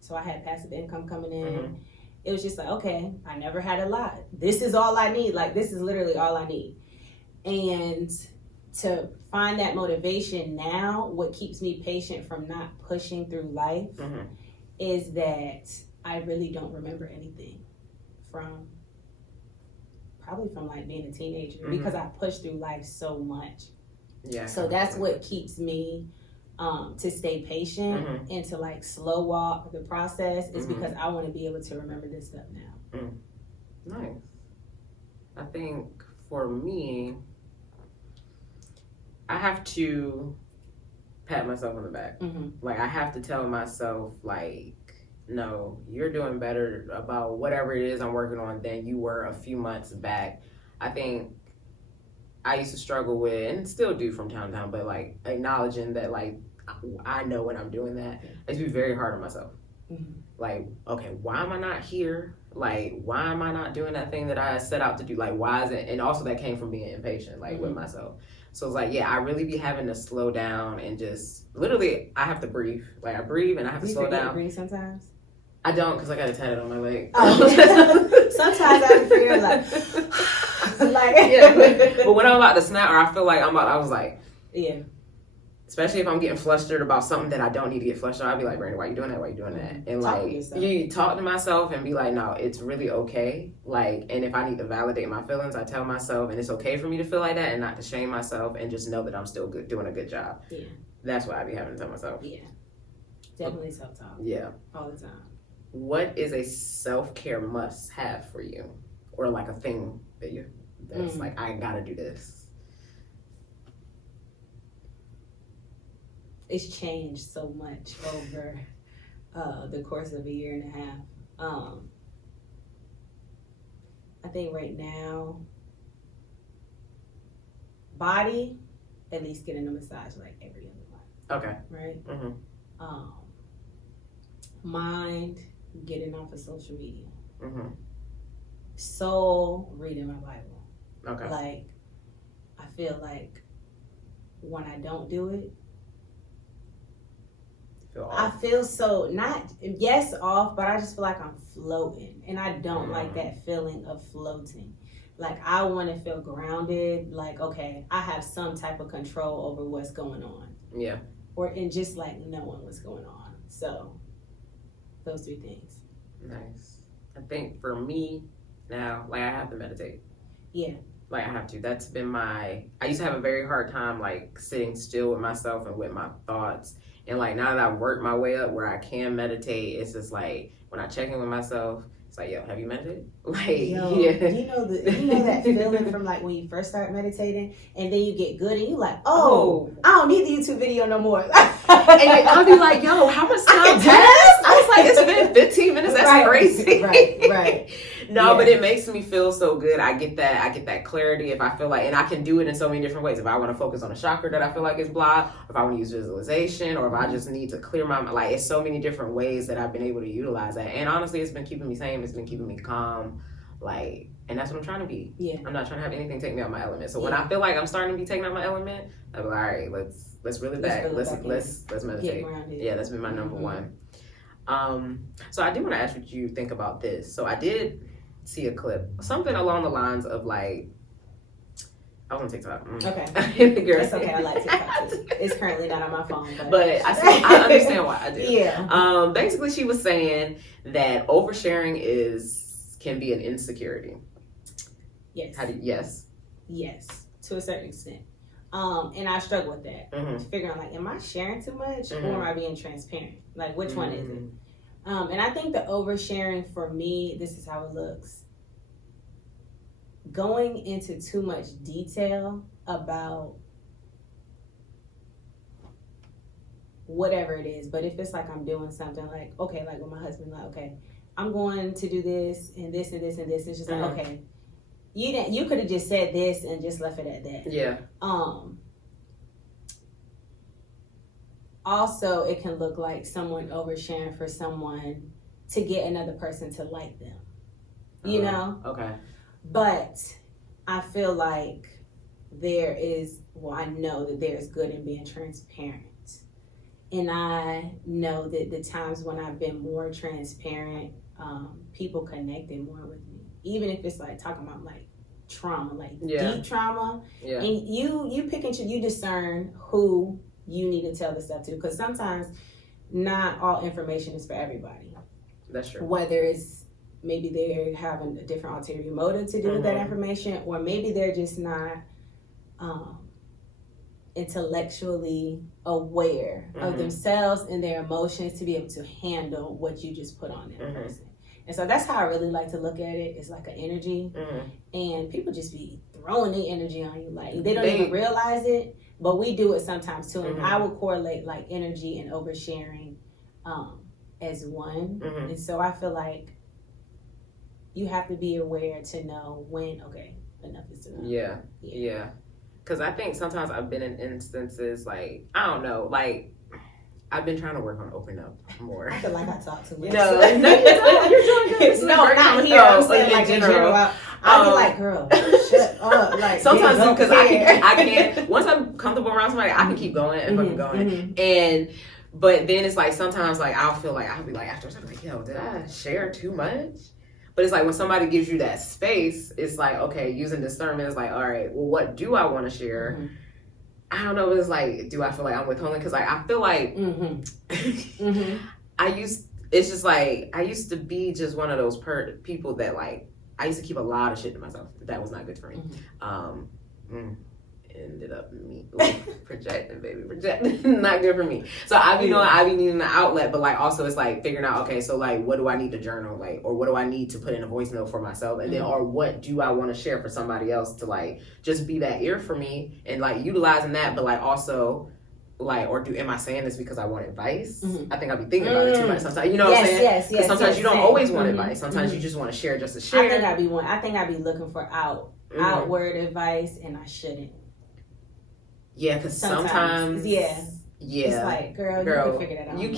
So I had passive income coming in. It was just like, okay, I never had a lot. This is all I need. Like, this is literally all I need. And to find that motivation now, what keeps me patient from not pushing through life is that I really don't remember anything from like being a teenager because I pushed through life so much. Yeah. So that's what keeps me to stay patient and to like slow walk the process is because I want to be able to remember this stuff now. Nice. I think for me, I have to pat myself on the back. Like, I have to tell myself, like, no, you're doing better about whatever it is I'm working on than you were a few months back. I think I used to struggle with, and still do from time to time, but like acknowledging that, like, I know when I'm doing that, I used to be very hard on myself. Like, okay, why am I not here? Like, why am I not doing that thing that I set out to do? Like, why is it? And also that came from being impatient, like with myself. So it's like, yeah, I really be having to slow down and just literally, I have to breathe. Like, I breathe and I have to slow down. Do you breathe sometimes? I don't, because I got a tattoo on my leg. Sometimes I feel like yeah, but when I'm about to snap, or I feel like I was like, yeah. Especially if I'm getting flustered about something that I don't need to get flustered, I'll be like, Brandon, why you doing that? Why you doing that? And like, you talk to myself and be like, no, it's really okay. Like, and if I need to validate my feelings, I tell myself, and it's okay for me to feel like that and not to shame myself and just know that I'm still doing a good job. Yeah. That's what I be having to tell myself. Yeah. Definitely self-talk. Yeah. All the time. What is a self-care must-have for you? Or like a thing that's like, I gotta do this. It's changed so much over the course of a year and a half. I think right now, body, at least getting a massage like every other month. Okay. Right? Mind, getting off of social media. Soul, reading my Bible. Okay. Like, I feel like when I don't do it, I feel so off, but I just feel like I'm floating, and I don't like that feeling of floating. Like, I want to feel grounded. Like, okay, I have some type of control over what's going on. Yeah. And just like knowing what's going on. So, those three things. Nice. I think for me now, like, I have to meditate. Yeah. Like, I have to. That's been I used to have a very hard time, like, sitting still with myself and with my thoughts. And like, now that I've worked my way up where I can meditate, it's just like, when I check in with myself, it's like, yo, have you meditated? Like, yo, yeah. you know that feeling from like when you first start meditating and then you get good and you like, oh, I don't need the YouTube video no more. And I'll be like, yo, how much time passed? I was like, it's been 15 minutes. That's crazy. Right. No, but it makes me feel so good. I get that clarity if I feel like, and I can do it in so many different ways. If I want to focus on a chakra that I feel like is blocked, or if I want to use visualization, or if I just need to clear my mind, like, it's so many different ways that I've been able to utilize that. And honestly, it's been keeping me sane. It's been keeping me calm. Like, and that's what I'm trying to be. Yeah. I'm not trying to have anything take me out my element. So when I feel like I'm starting to be taken out my element, I'm like, all right, let's reel it back. Let's meditate. Yeah, that's been my number one. So I do want to ask what you think about this. So I did see a clip, something along the lines of like, I was on TikTok. Okay. It's okay. I like TikTok too. It's currently not on my phone, but I understand why I do. Yeah. Basically, she was saying that oversharing can be an insecurity. Yes. Yes, to a certain extent. And I struggle with that. Figuring like, am I sharing too much or am I being transparent? Like, which one is it? And I think the oversharing for me, this is how it looks. Going into too much detail about whatever it is, but if it's like I'm doing something like, okay, like with my husband, like, okay, I'm going to do this and this and this and this, it's just like, okay, you could have just said this and just left it at that. Yeah. Also, it can look like someone oversharing for someone to get another person to like them. You know? Okay. But I feel like I know that there's good in being transparent. And I know that the times when I've been more transparent, people connected more with me. Even if it's like talking about like trauma, like deep trauma. Yeah. And you pick and choose, you discern who you need to tell the stuff to. Because sometimes not all information is for everybody. That's true. Whether it's maybe they're having a different ulterior motive to do with that information, or maybe they're just not intellectually aware of themselves and their emotions to be able to handle what you just put on that person. And so that's how I really like to look at it. It's like an energy, and people just be throwing their energy on you, like they don't even realize it, but we do it sometimes too. And I would correlate like energy and oversharing as one. And so I feel like you have to be aware to know when, okay, enough is enough. Yeah. Because I think sometimes I've been in instances like, I don't know, like I've been trying to work on opening up more. I feel like I talk too much. No, you're doing good. No, not here. I'm saying like in general. I'll be like, girl, shut up. Like sometimes because I can't. Once I'm comfortable around somebody, I can keep going and fucking going. But then it's like sometimes like I'll be like after I'm like, yo, did I share too much? But it's like when somebody gives you that space, it's like, okay, using discernment is like, all right, well, what do I want to share? I don't know. It's like, do I feel like I'm withholding? Because like I feel like it's just like I used to be just one of those people that like I used to keep a lot of shit to myself. That was not good for me. Ended up me projecting, not good for me. So I be needing an outlet, but like also it's like figuring out, okay, so like what do I need to journal, like, or what do I need to put in a voice note for myself, and then or what do I want to share for somebody else to like just be that ear for me and like utilizing that, but like also like, or am I saying this because I want advice? I think I'll be thinking about it too much sometimes. You know what I'm saying? Yes. Sometimes you don't always want advice. Sometimes you just want to share just to share. I think I'd be looking for outward advice, and I shouldn't. Yeah, because sometimes it's like, girl, you can figure that out. You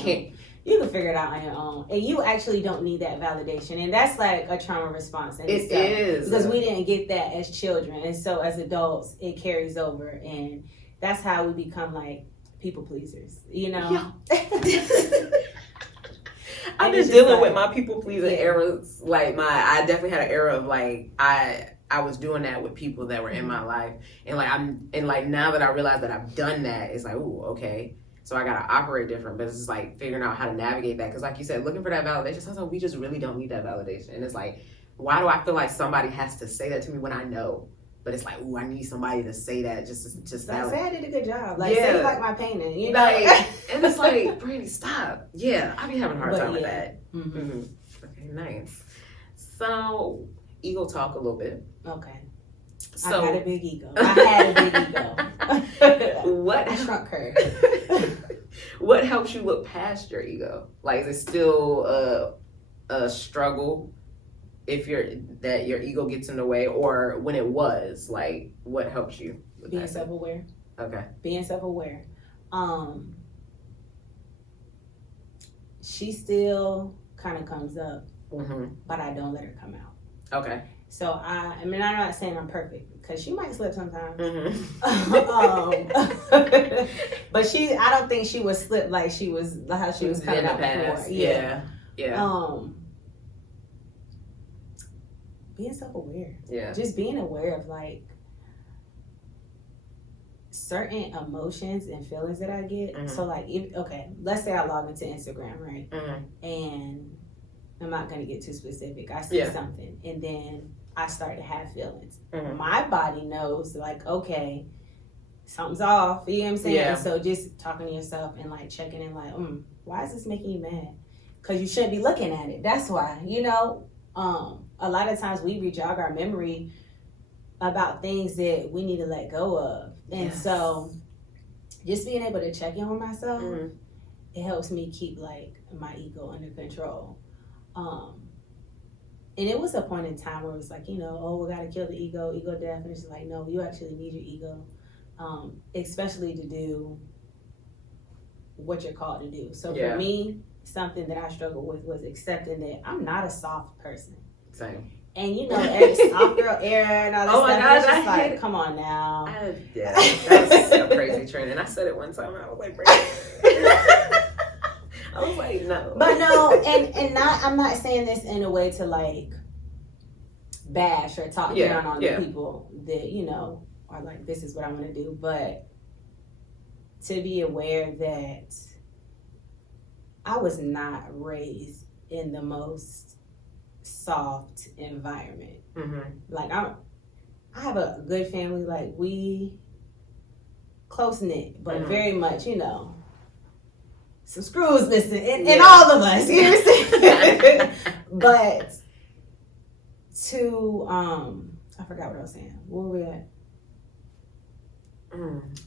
can figure it out on your own, and you actually don't need that validation, and that's like a trauma response. It is because we didn't get that as children, and so as adults, it carries over, and that's how we become like people pleasers. You know. Yeah. I've been dealing with my people pleasing eras. Like I definitely had an era of like I was doing that with people that were in my life, and like now that I realize that I've done that, it's like, ooh, okay, so I gotta operate different. But it's just like figuring out how to navigate that, because like you said, looking for that validation, sometimes we just really don't need that validation, and it's like, why do I feel like somebody has to say that to me when I know? But it's like, ooh, I need somebody to say that just I say I did a good job. Like, say like my painting, you know? Like, and it's like, Brady, stop. Yeah, I be having a hard time with that. Okay, nice. So, ego talk a little bit. Okay. So, I had a big ego. I shrunk her. What helps you look past your ego? Like, is it still a struggle if your ego gets in the way, or when it was, like, what helps you? Being self-aware. Okay. Being self-aware. She still kind of comes up, but I don't let her come out. Okay. So I mean, I'm not saying I'm perfect, because she might slip sometimes. But I don't think she would slip like she was, how she was coming out before. Yeah. Being self-aware. Yeah. Just being aware of like certain emotions and feelings that I get. So like, let's say I log into Instagram, right? And I'm not going to get too specific. I see something, and then I start to have feelings. My body knows, like, okay, something's off. You know what I'm saying? Yeah. And so just talking to yourself and like checking in, like, why is this making you mad? Because you shouldn't be looking at it. That's why. You know, a lot of times we rejog our memory about things that we need to let go of, and so just being able to check in with myself, it helps me keep like my ego under control. And it was a point in time where it was like, you know, oh, we got to kill the ego death. And it's just like, no, you actually need your ego, especially to do what you're called to do. So for me, something that I struggled with was accepting that I'm not a soft person. Same. And you know, every soft girl era and all that Oh my stuff. gosh, It's just I hate like, come on now. That's a crazy trend. And I said it one time and I was like, I was like, no. But no, and not, I'm not saying this in a way to like bash or talk down on the people that, you know, are like, this is what I'm going to do. But to be aware that I was not raised in the most soft environment. Like, I have a good family. Like, we close knit, but very much, you know, some screws missing in all of us. You know what I'm saying? But to I forgot what I was saying. Where were we at?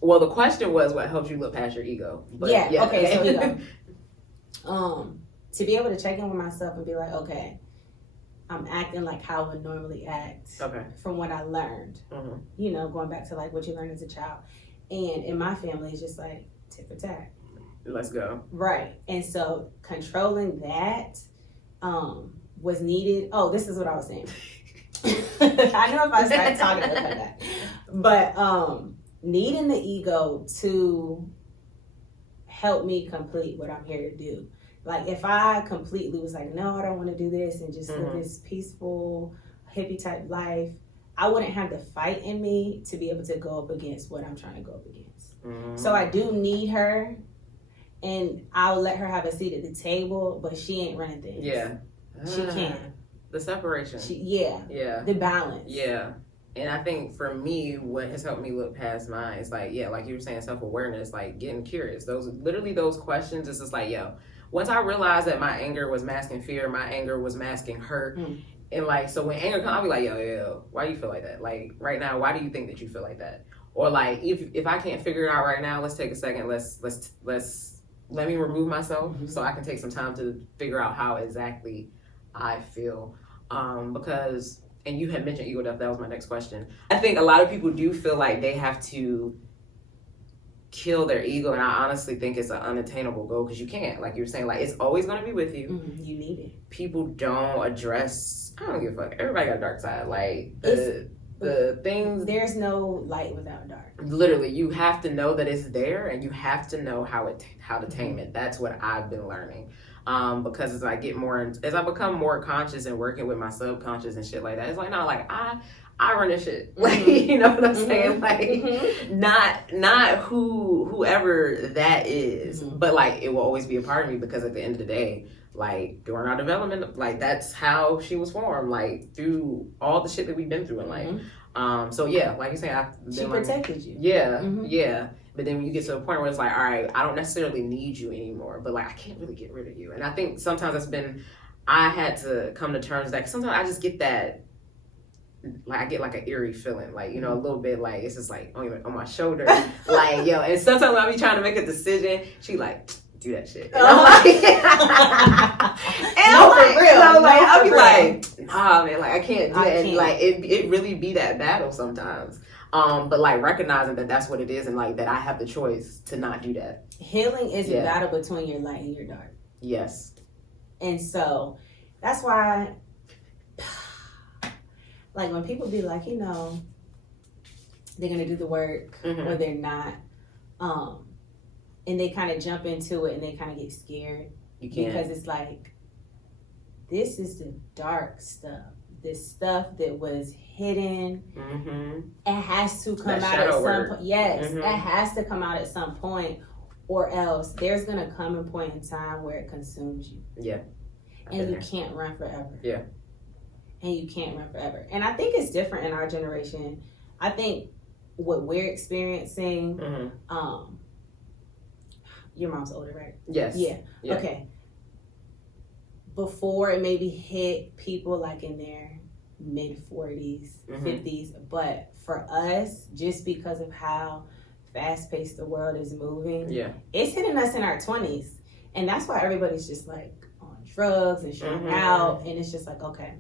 Well, the question was what helps you look past your ego. But okay, so ego. To be able to check in with myself and be like, okay, I'm acting like how I would normally act from what I learned. You know, going back to like what you learned as a child. And in my family, it's just like tit for tat. Let's go. Right. And so controlling that was needed. Oh, this is what I was saying. I know if I start talking about that. But needing the ego to help me complete what I'm here to do. Like if I completely was like, no, I don't want to do this and just live this peaceful, hippie type life, I wouldn't have the fight in me to be able to go up against what I'm trying to go up against. So I do need her. And I'll let her have a seat at the table, but she ain't running things. She can't. The separation. The balance. And I think for me, what has helped me look past mine is like, like you were saying, self-awareness, like getting curious. Those questions, it's just like, once I realized that my anger was masking fear, my anger was masking hurt. And like, so when anger comes, I'll be like, yo, why do you feel like that? Like right now, why do you think that you feel like that? Or like, if I can't figure it out right now, let's take a second. Let me remove myself so I can take some time to figure out how exactly I feel. Because, and you had mentioned ego death, that was my next question. I think a lot of people do feel like they have to kill their ego, and I honestly think it's an unattainable goal because you can't. Like you were saying, like it's always going to be with you. You need it. People don't address, I don't give a fuck. Everybody got a dark side. Like the things, there's no light without dark. Literally, you have to know that it's there, and you have to know how to tame it. That's what I've been learning. Because as I become more conscious and working with my subconscious and shit like that, it's like no, like I run this shit. Like you know what I'm saying? Like not whoever that is, but like it will always be a part of me because at the end of the day, like during our development, like that's how she was formed, like through all the shit that we've been through in life. So yeah, like you say, she protected you. Yeah. But then when you get to a point where it's like, all right, I don't necessarily need you anymore, but like I can't really get rid of you. And I think sometimes I had to come to terms with that. 'Cause sometimes I just get that, like I get like an eerie feeling, like you know, a little bit like it's just like on my shoulder, like yo. And sometimes when I be trying to make a decision, she like. Do that shit. And I'm like, I'll be like, nah, man, like I can't do it. And like it really be that battle sometimes. But like recognizing that that's what it is, and like that I have the choice to not do that. Healing is a battle between your light and your dark. Yes. And so that's why, like when people be like, you know, they're gonna do the work or they're not. And they kind of jump into it and they kind of get scared because it's like, this is the dark stuff. This stuff that was hidden. It has to come out at some point. Yes, it has to come out at some point, or else there's going to come a point in time where it consumes you. Yeah. And you can't run forever. Yeah. And you can't run forever. And I think it's different in our generation. I think what we're experiencing, your mom's older, right? Yes. Yeah. Okay. Before it maybe hit people like in their mid 40s, 50s, but for us, just because of how fast paced the world is moving, it's hitting us in our 20s. And that's why everybody's just like on drugs and showing out. And it's just like, okay,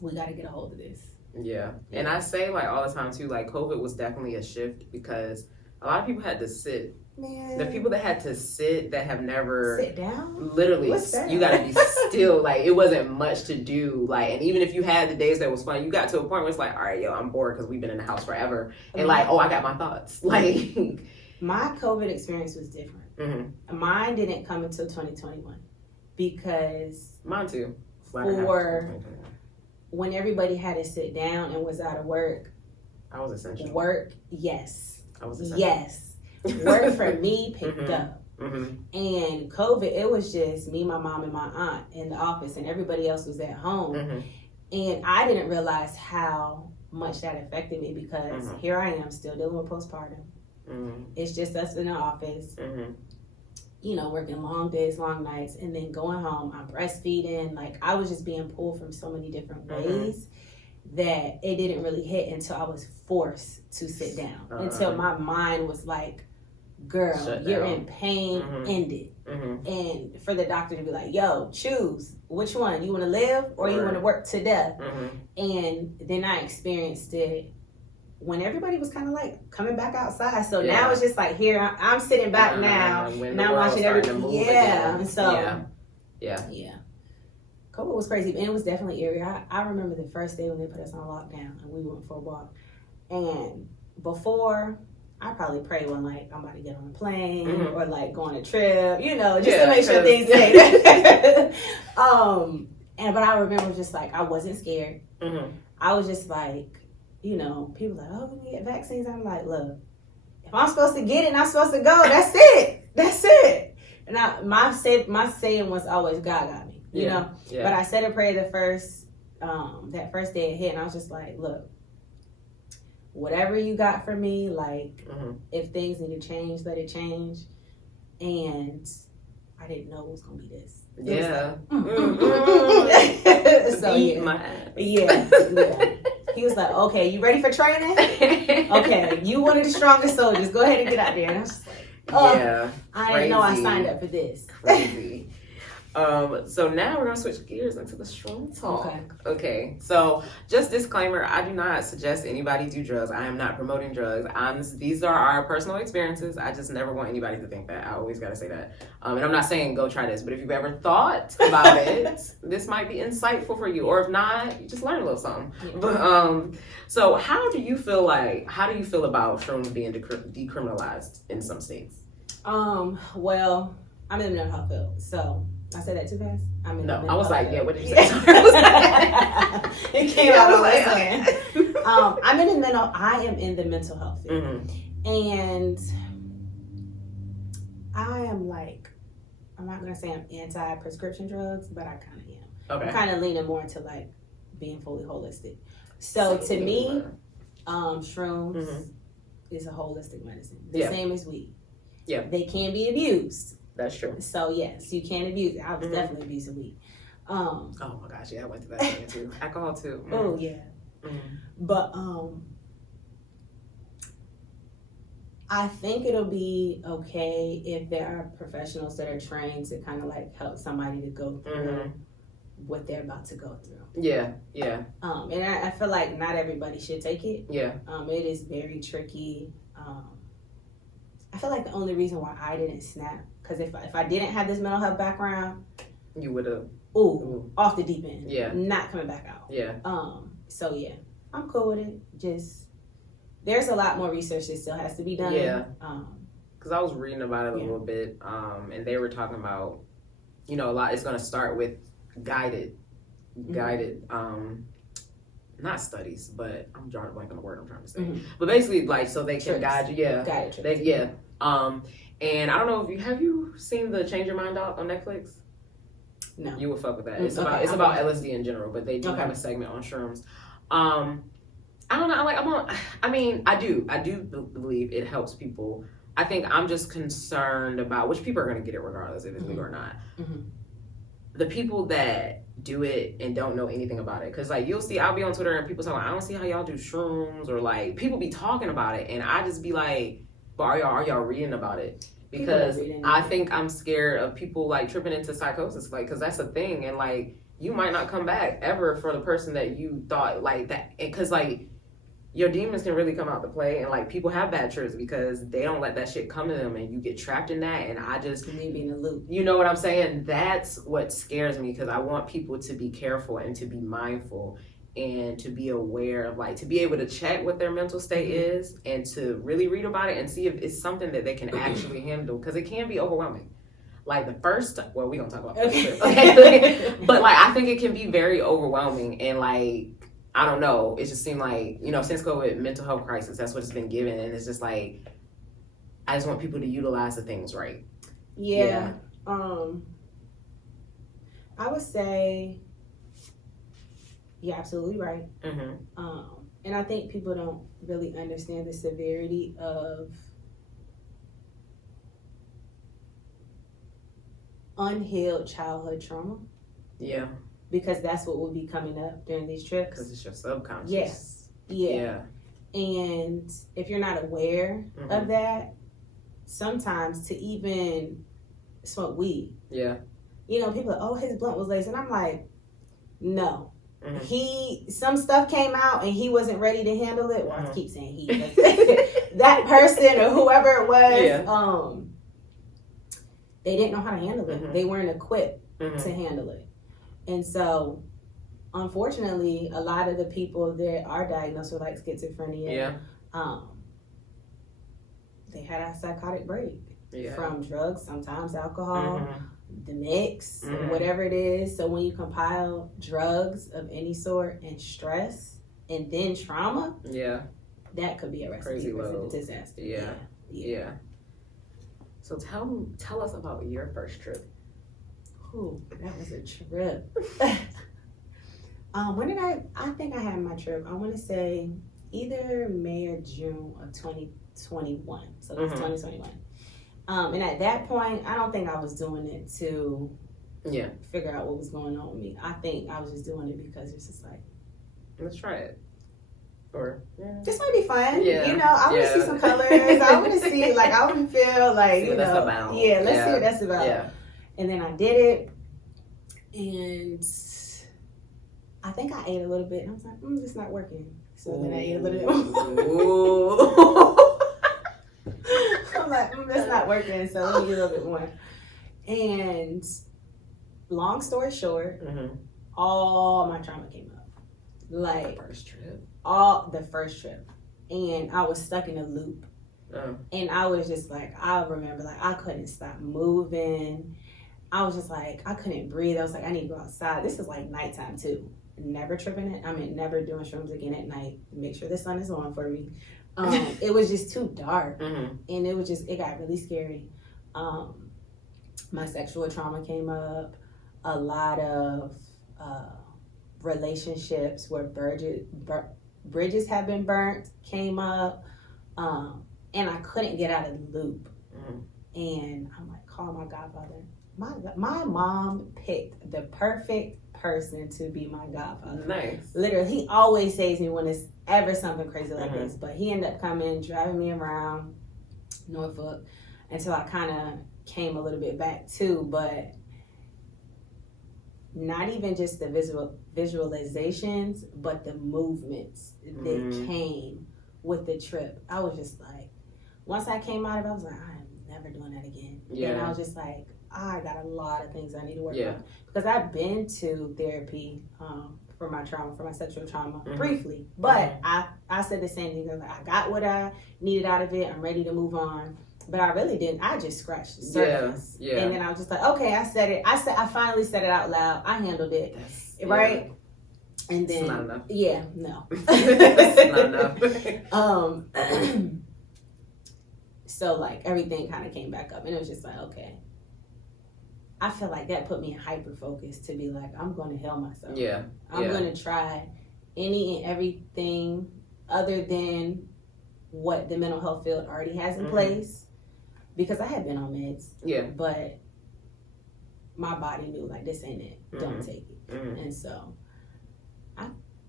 we got to get a hold of this. Yeah. And I say like all the time too, like COVID was definitely a shift because a lot of people had to sit. Man. The people that had to sit that have never sit down, literally, you gotta be still. Like it wasn't much to do. Like, and even if you had the days that was fun, you got to a point where it's like, all right, yo, I'm bored because we've been in the house forever, and like, oh, I got my thoughts. Like, my COVID experience was different. Mm-hmm. Mine didn't come until 2021 because mine too. For when everybody had to sit down and was out of work, I was essential. Work, yes, I was essential. Yes. Work for me picked up. Mm-hmm. And COVID, it was just me, my mom, and my aunt in the office, and everybody else was at home. Mm-hmm. And I didn't realize how much that affected me because here I am still dealing with postpartum. Mm-hmm. It's just us in the office, you know, working long days, long nights, and then going home. I'm breastfeeding. Like, I was just being pulled from so many different ways that it didn't really hit until I was forced to sit down. Until my mind was like, girl, you're in pain, end it. And for the doctor to be like, yo, choose which one. You want to live or you want to work to death? And then I experienced it when everybody was kind of like coming back outside. So now it's just like, here, I'm sitting back now. Now I'm watching everything. And so, yeah. COVID was crazy. And it was definitely eerie. I remember the first day when they put us on lockdown and we went for a walk. And before, I probably prayed when like I'm about to get on a plane or like go on a trip, you know, just to make sure things safe. But I remember just like I wasn't scared. I was just like, you know, people like, oh, we get vaccines. I'm like, look, if I'm supposed to get it and I'm supposed to go, that's it. And my saying was always, God got me, you know. Yeah. But I said a prayer the first that first day it hit, and I was just like, look, whatever you got for me, like, if things need to change, let it change. And I didn't know it was going to be this. Yeah. So, yeah. He was like, okay, you ready for training? Okay, you one of the strongest soldiers. Go ahead and get out there. And I was just like, oh, I didn't know I signed up for this. Crazy. So now we're gonna switch gears into the shroom talk. Okay. So just disclaimer: I do not suggest anybody do drugs. I am not promoting drugs. These are our personal experiences. I just never want anybody to think that. I always gotta say that. And I'm not saying go try this, but if you've ever thought about it, this might be insightful for you. Or if not, you just learn a little something. Yeah. But so how do you feel about shrooms being decriminalized in some states? Well, I'm in the mental health field, so. I said that too fast? I was like, yeah, what did you say? It came out of my saying. I am in the mental health field. And I am like, I'm not going to say I'm anti-prescription drugs, but I kind of am. Okay. I'm kind of leaning more into like being fully holistic. So to me, shrooms is a holistic medicine. The same as weed. Yeah. They can be abused. That's true. So yes, you can abuse it. I was definitely abusing weed. Oh my gosh, yeah, I went to that thing too. Alcohol too. Oh yeah. But I think it'll be okay if there are professionals that are trained to kind of like help somebody to go through what they're about to go through. Yeah. And I feel like not everybody should take it. Yeah. It is very tricky. I feel like the only reason why I didn't snap, because if I didn't have this mental health background, you would have. Off the deep end. Yeah. Not coming back out. Yeah. So yeah, I'm cool with it. Just there's a lot more research that still has to be done. Yeah. Because I was reading about it a little bit, and they were talking about, you know, a lot. It's going to start with guided, not studies, but I'm drawing a blank on the word I'm trying to say. But basically, like, so they can guide you. Yeah. Guided trips. And I don't know if have you seen the Change Your Mind doc on Netflix? No. You would fuck with that. It's about LSD in general, but they do have a segment on shrooms. I don't know. I do believe it helps people. I think I'm just concerned about which people are going to get it regardless if it's legal or not. The people that do it and don't know anything about it, because like I'll be on Twitter and people talking, I don't see how y'all do shrooms, or like people be talking about it, and I just be like, but are y'all reading about it? Because I think I'm scared of people like tripping into psychosis, like, because that's a thing, and like you might not come back ever for the person that you thought like that. Because like your demons can really come out to play, and like people have bad trips because they don't let that shit come to them, and you get trapped in that. And I just maybe in a loop. You know what I'm saying? That's what scares me, because I want people to be careful and to be mindful and to be aware of, like, to be able to check what their mental state is and to really read about it and see if it's something that they can actually handle, because it can be overwhelming. Like the first, well, we gonna talk about first trip, okay? But like I think it can be very overwhelming, and like I don't know, it just seemed like, you know, since COVID, mental health crisis, that's what it's been given, and it's just like I just want people to utilize the things right. Yeah. I would say you're absolutely right. And I think people don't really understand the severity of unhealed childhood trauma. Yeah. Because that's what will be coming up during these trips. Because it's your subconscious. Yes. Yeah. And if you're not aware of that, sometimes to even smoke weed. Yeah. You know, people are, oh, his blunt was laced. And I'm like, no. Some stuff came out and he wasn't ready to handle it. Well, I keep saying he. That person or whoever it was, they didn't know how to handle it. They weren't equipped to handle it. And so, unfortunately, a lot of the people that are diagnosed with like schizophrenia, they had a psychotic break from drugs, sometimes alcohol, the mix, whatever it is. So when you compile drugs of any sort and stress and then trauma, that could be a recipe for disaster. Yeah. So tell us about your first trip. Ooh, that was a trip. When did I think I had my trip, I want to say either May or June of 2021. So that's 2021. And at that point, I don't think I was doing it to figure out what was going on with me. I think I was just doing it because it's just like, let's try it. Or this might be fun. You know, I want to see some colors. I want to see, like, I want to feel like, you know, let's see what that's about. And then I did it, and I think I ate a little bit, and I was like, it's not working. So then I ate a little bit more. I'm like, that's not working, so let me eat a little bit more. And long story short, all my trauma came up. Like, the first trip. And I was stuck in a loop. And I was just like, I remember, like, I couldn't stop moving. I was just like, I couldn't breathe. I was like, I need to go outside. This is like nighttime too. Never tripping it. I mean, never doing shrooms again at night. Make sure the sun is on for me. It was just too dark. And it got really scary. My sexual trauma came up. A lot of relationships where bridges have been burnt came up. And I couldn't get out of the loop. And I'm like, call my godfather. My mom picked the perfect person to be my godfather. Nice. Literally, he always saves me when it's ever something crazy like this. But he ended up coming, driving me around Norfolk until I kind of came a little bit back too. But not even just the visualizations, but the movements that came with the trip. I was just like, once I came out of it, I was like, I'm never doing that again. And I was just like, I got a lot of things I need to work on. Because I've been to therapy for my trauma, for my sexual trauma, briefly. But I said the same thing. Like, I got what I needed out of it. I'm ready to move on. But I really didn't. I just scratched the surface. And then I was just like, okay, I said it. I finally said it out loud. I handled it. Right? And then, it's not enough. No. It's not enough. So, like, everything kind of came back up. And it was just like, okay. I feel like that put me in hyper focus to be like, I'm going to heal myself. I'm going to try any and everything other than what the mental health field already has in place. Because I had been on meds. But my body knew, like, this ain't it. Don't take it. And so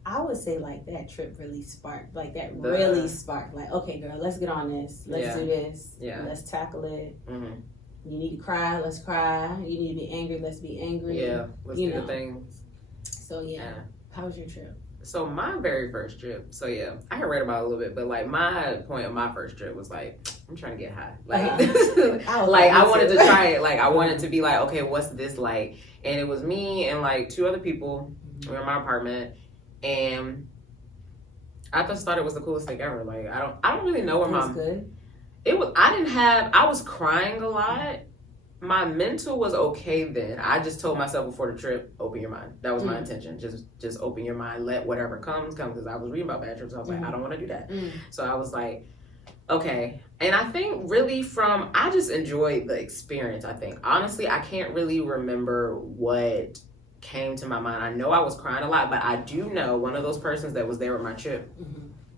I would say, like, that trip really sparked. Like, that really sparked. Like, okay, girl, let's get on this. Let's do this. Let's tackle it. You need to cry, let's cry. You need to be angry, let's be angry. Let's do the things. So how was your trip? So my very first trip, I had read about it a little bit, but like my point of my first trip was like, I'm trying to get high. Like, like I wanted to try it. Like I wanted to be like, okay, what's this like? And it was me and like 2 other people. We were in my apartment, and I just thought it was the coolest thing ever. Like I don't really know where my good. It was. I was crying a lot. My mental was okay then. I just told myself before the trip, open your mind. That was my intention. Just open your mind. Let whatever come. Because I was reading about bad trips. I was like, I don't want to do that. So I was like, okay. And I think really I just enjoyed the experience, I think. Honestly, I can't really remember what came to my mind. I know I was crying a lot, but I do know one of those persons that was there with my trip,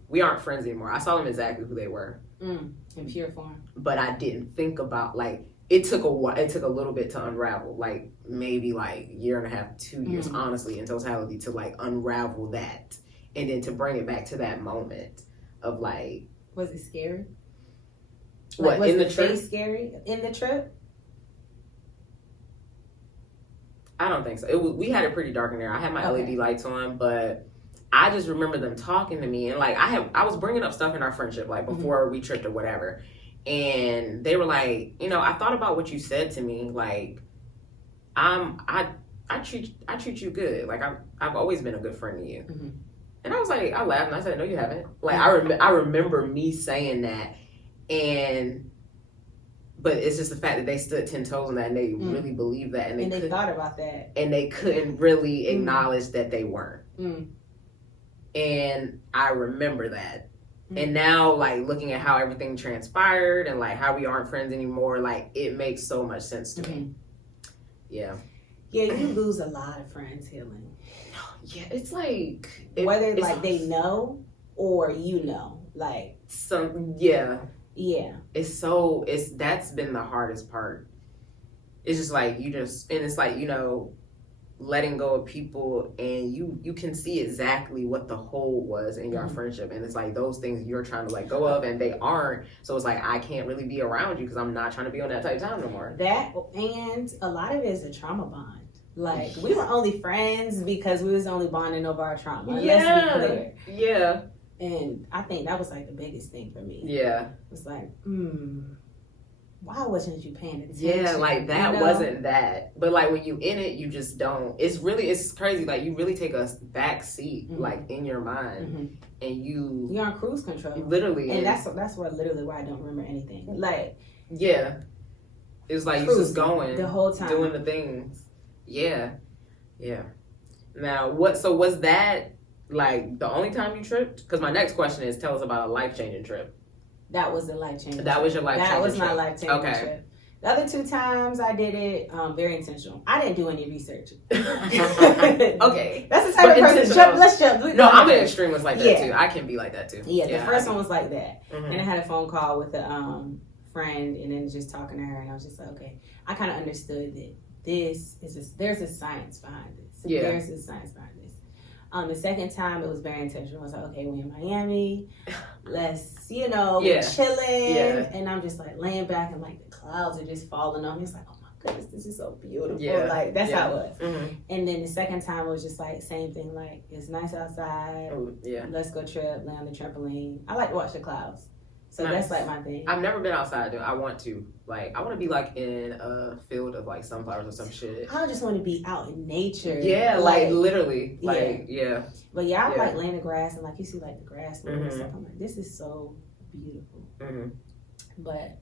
we aren't friends anymore. I saw them exactly who they were. In pure form. But I didn't think about, like, it took a while. It took a little bit to unravel, like maybe like 1.5 years, 2 years, honestly, in totality, to like unravel that, and then to bring it back to that moment of like. Was it scary? What, was in the trip? Face scary in the trip? I don't think so. We had it pretty dark in there. I had my LED lights on, but I just remember them talking to me, and like I was bringing up stuff in our friendship, like before we tripped or whatever. And they were like, I thought about what you said to me. Like, I treat you good. Like, I've always been a good friend to you. And I was like, I laughed and I said, no, you haven't. Like, I remember me saying that, but it's just the fact that they stood 10 toes on that, and they really believed that, and they thought about that, and they couldn't really acknowledge that they weren't. And I remember that. And now, like, looking at how everything transpired and, like, how we aren't friends anymore, like, it makes so much sense to me. Yeah. Yeah, you lose a lot of friends healing. Yeah, it's like... Whether, like, they know or you know. Like... Yeah. Yeah. That's been the hardest part. It's just, like, and it's like, letting go of people, and you can see exactly what the hole was in your friendship, and it's like those things you're trying to let go of, and they aren't. So it's like, I can't really be around you because I'm not trying to be on that type of time no more. That, and a lot of it is a trauma bond. Like, we were only friends because we was only bonding over our trauma. Yeah. Let's be clear. Yeah. And I think that was like the biggest thing for me. Yeah. It's like, why wasn't you paying attention? Yeah, like that wasn't that. But like when you in it, you just don't. It's crazy. Like you really take a back seat, like in your mind, and you're on cruise control, literally. And that's where literally why I don't remember anything. Like, yeah, it was like you just going the whole time, doing the things. Yeah, yeah. Now So was that like the only time you tripped? Because my next question is, tell us about a life-changing trip. That was the life-changing That trip. was your life-changing That was trip. my life-changing trip. The other 2 times I did it, very intentional. I didn't do any research. Okay. That's the type of person. Let's jump. No, I'm an extremist like that too. I can be like that too. Yeah, the first one was like that. And I had a phone call with a friend, and then just talking to her, and I was just like, okay. I kind of understood that there's a science behind this. Yeah. There's a science behind this. The second time, it was very intentional. I was like, okay, we're in Miami. Let's, we're chilling. Yeah. And I'm just like laying back, and like the clouds are just falling on me. It's like, oh my goodness, this is so beautiful. Yeah. Like, that's how it was. And then the second time, it was just like, same thing. Like, it's nice outside. Let's go trip, lay on the trampoline. I like to watch the clouds. So that's like my thing. I've never been outside though. I want to. Like, I want to be like in a field of like sunflowers or some shit. I just want to be out in nature. Yeah, like literally. Like, yeah. But I like laying the grass, and like you see like the grass and stuff. I'm like, this is so beautiful. But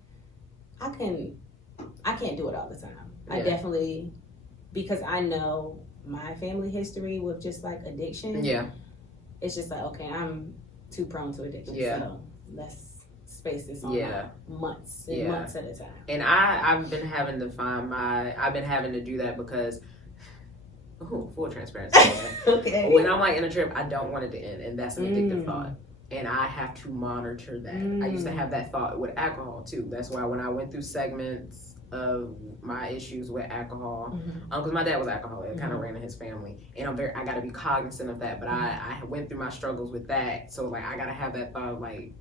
I can't do it all the time. I definitely, because I know my family history with just like addiction. Yeah. It's just like, okay, I'm too prone to addiction. Yeah. So let's space this on months and months at a time. And I've been having to do that because full transparency. Okay. When I'm like in a trip, I don't want it to end, and that's an addictive thought. And I have to monitor that. I used to have that thought with alcohol too. That's why when I went through segments of my issues with alcohol, because my dad was alcoholic, it kind of ran in his family, and I got to be cognizant of that. But I went through my struggles with that, so like I got to have that thought of like,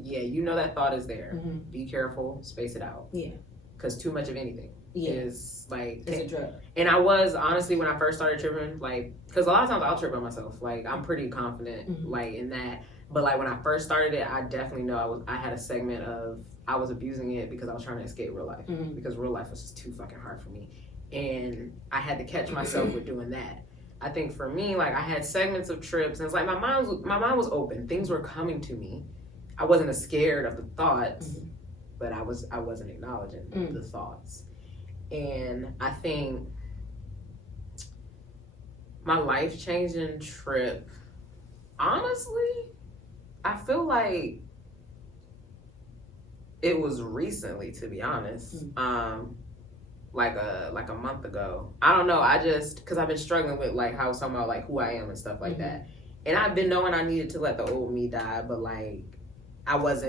yeah, that thought is there. Be careful, space it out. Yeah. Because too much of anything. is like it's a drug. And I was honestly, when I first started tripping, like, because a lot of times I'll trip by myself. Like, I'm pretty confident, like, in that. But like when I first started it, I definitely know I had a segment of I was abusing it because I was trying to escape real life, because real life was just too fucking hard for me, and I had to catch myself with doing that. I think for me, like, I had segments of trips, and it's like my mind was open. Things were coming to me. I wasn't as scared of the thoughts, but I wasn't acknowledging the thoughts. And I think my life changing trip, honestly, I feel like it was recently, to be honest. Like a month ago. I don't know. I just, because I've been struggling with, like, how I was talking about, like, who I am and stuff like that. And I've been knowing I needed to let the old me die, but like I was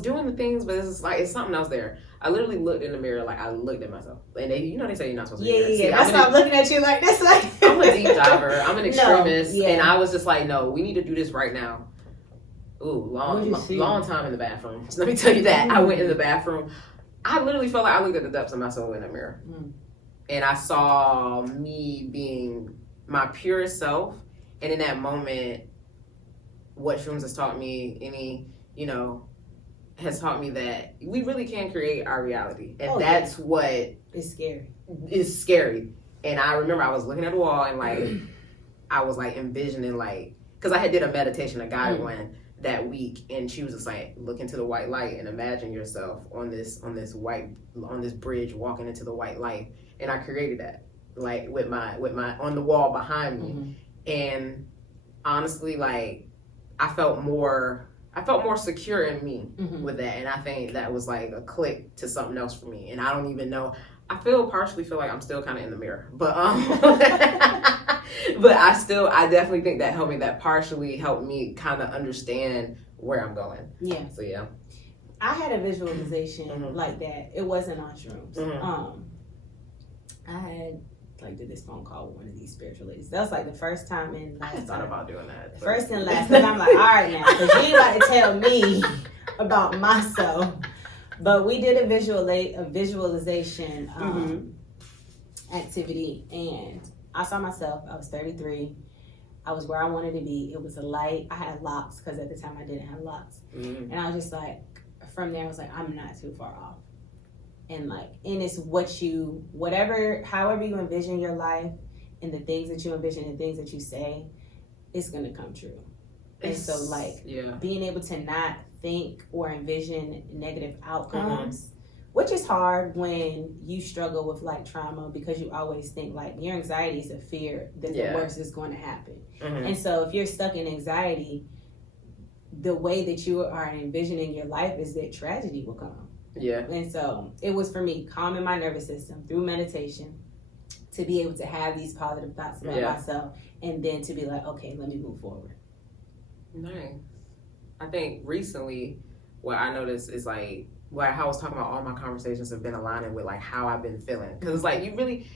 doing the things, but it's like, it's something else there. I literally looked in the mirror, like, I looked at myself. And they say you're not supposed to do that. Yeah. I stopped looking at you like this. Like, I'm a deep diver. I'm an extremist. And I was just like, no, we need to do this right now. Ooh, long time in the bathroom. So let me tell you that. I went in the bathroom. I literally felt like I looked at the depths of my soul in the mirror. And I saw me being my purest self. And in that moment, what shrooms has taught me, has taught me that we really can create our reality. And that's what it's scary. It's scary. And I remember I was looking at the wall and like, I was like envisioning, like, because I had did a meditation, a guided one that week, and she was just like, look into the white light and imagine yourself on this bridge walking into the white light. And I created that, like, with my on the wall behind me. And honestly, like, I felt more secure in me with that. And I think that was like a click to something else for me. And I don't even know. I partially feel like I'm still kind of in the mirror, but but I definitely think that partially helped me kind of understand where I'm going. Yeah. So yeah. I had a visualization like that. It wasn't on shrooms. I had did this phone call with one of these spiritual ladies. That was like the first time in last I thought about doing that. But... First and last. And I'm like, all right now, because you ain't about to tell me about myself. But we did a visualization activity, and I saw myself. I was 33. I was where I wanted to be. It was a light. I had locks because at the time I didn't have locks. And I was just like, from there, I was like, I'm not too far off. And it's however you envision your life and the things that you envision and things that you say, it's going to come true. And so being able to not think or envision negative outcomes, which is hard when you struggle with trauma, because you always think your anxiety is a fear that the worst is going to happen. And so if you're stuck in anxiety, the way that you are envisioning your life is that tragedy will come. Yeah. And so it was for me calming my nervous system through meditation to be able to have these positive thoughts about myself, and then to be like, okay, let me move forward. Nice. I think recently what I noticed is how I was talking about all my conversations have been aligning with how I've been feeling. Because it's you really,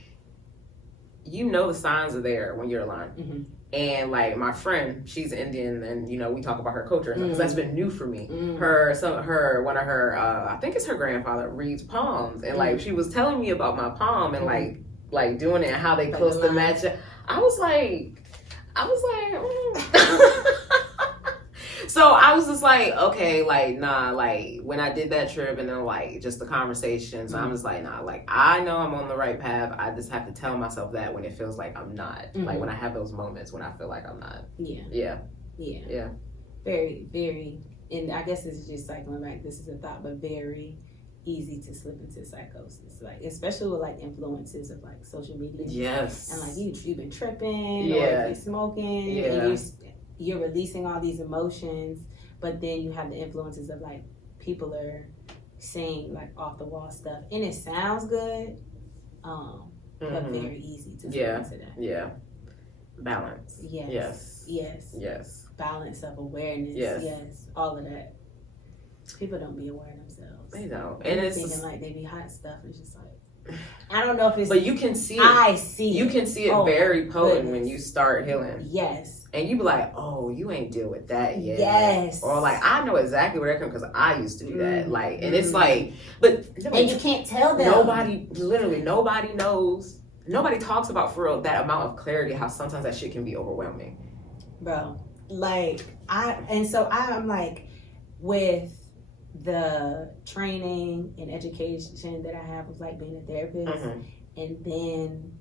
the signs are there when you're aligned. And my friend, she's Indian, and we talk about her culture because that's been new for me. One of her, I think it's her grandfather, reads palms, and she was telling me about my palm and like doing it and how they close the match. I was like. So I was just like, okay, nah, when I did that trip and then just the conversations, I'm just like, nah, I know I'm on the right path. I just have to tell myself that when it feels like I'm not. When I have those moments when I feel like I'm not. Yeah. Very, very, and I guess this is just cycling back. This is a thought, but very easy to slip into psychosis, especially with influences of social media. Yes. And you've been tripping, or if you're smoking, and you're releasing all these emotions, but then you have the influences of people are saying off the wall stuff, and it sounds good, but very easy to slip into that. Yeah. Balance. Yes. Balance of awareness. Yes. All of that. People don't be aware of themselves. They don't. And it's thinking they be hot stuff. It's just I don't know if it's. But you can see it. I see. You can see it very potent when you start healing. Yes. And you be like, oh, you ain't deal with that yet. Yes. Or like, I know exactly where that comes because I used to do that. Like, and it's like, but and you can't tell them. Nobody knows. Nobody talks about for real that amount of clarity. How sometimes that shit can be overwhelming, bro. Like I'm like, with the training and education that I have of like being a therapist, and then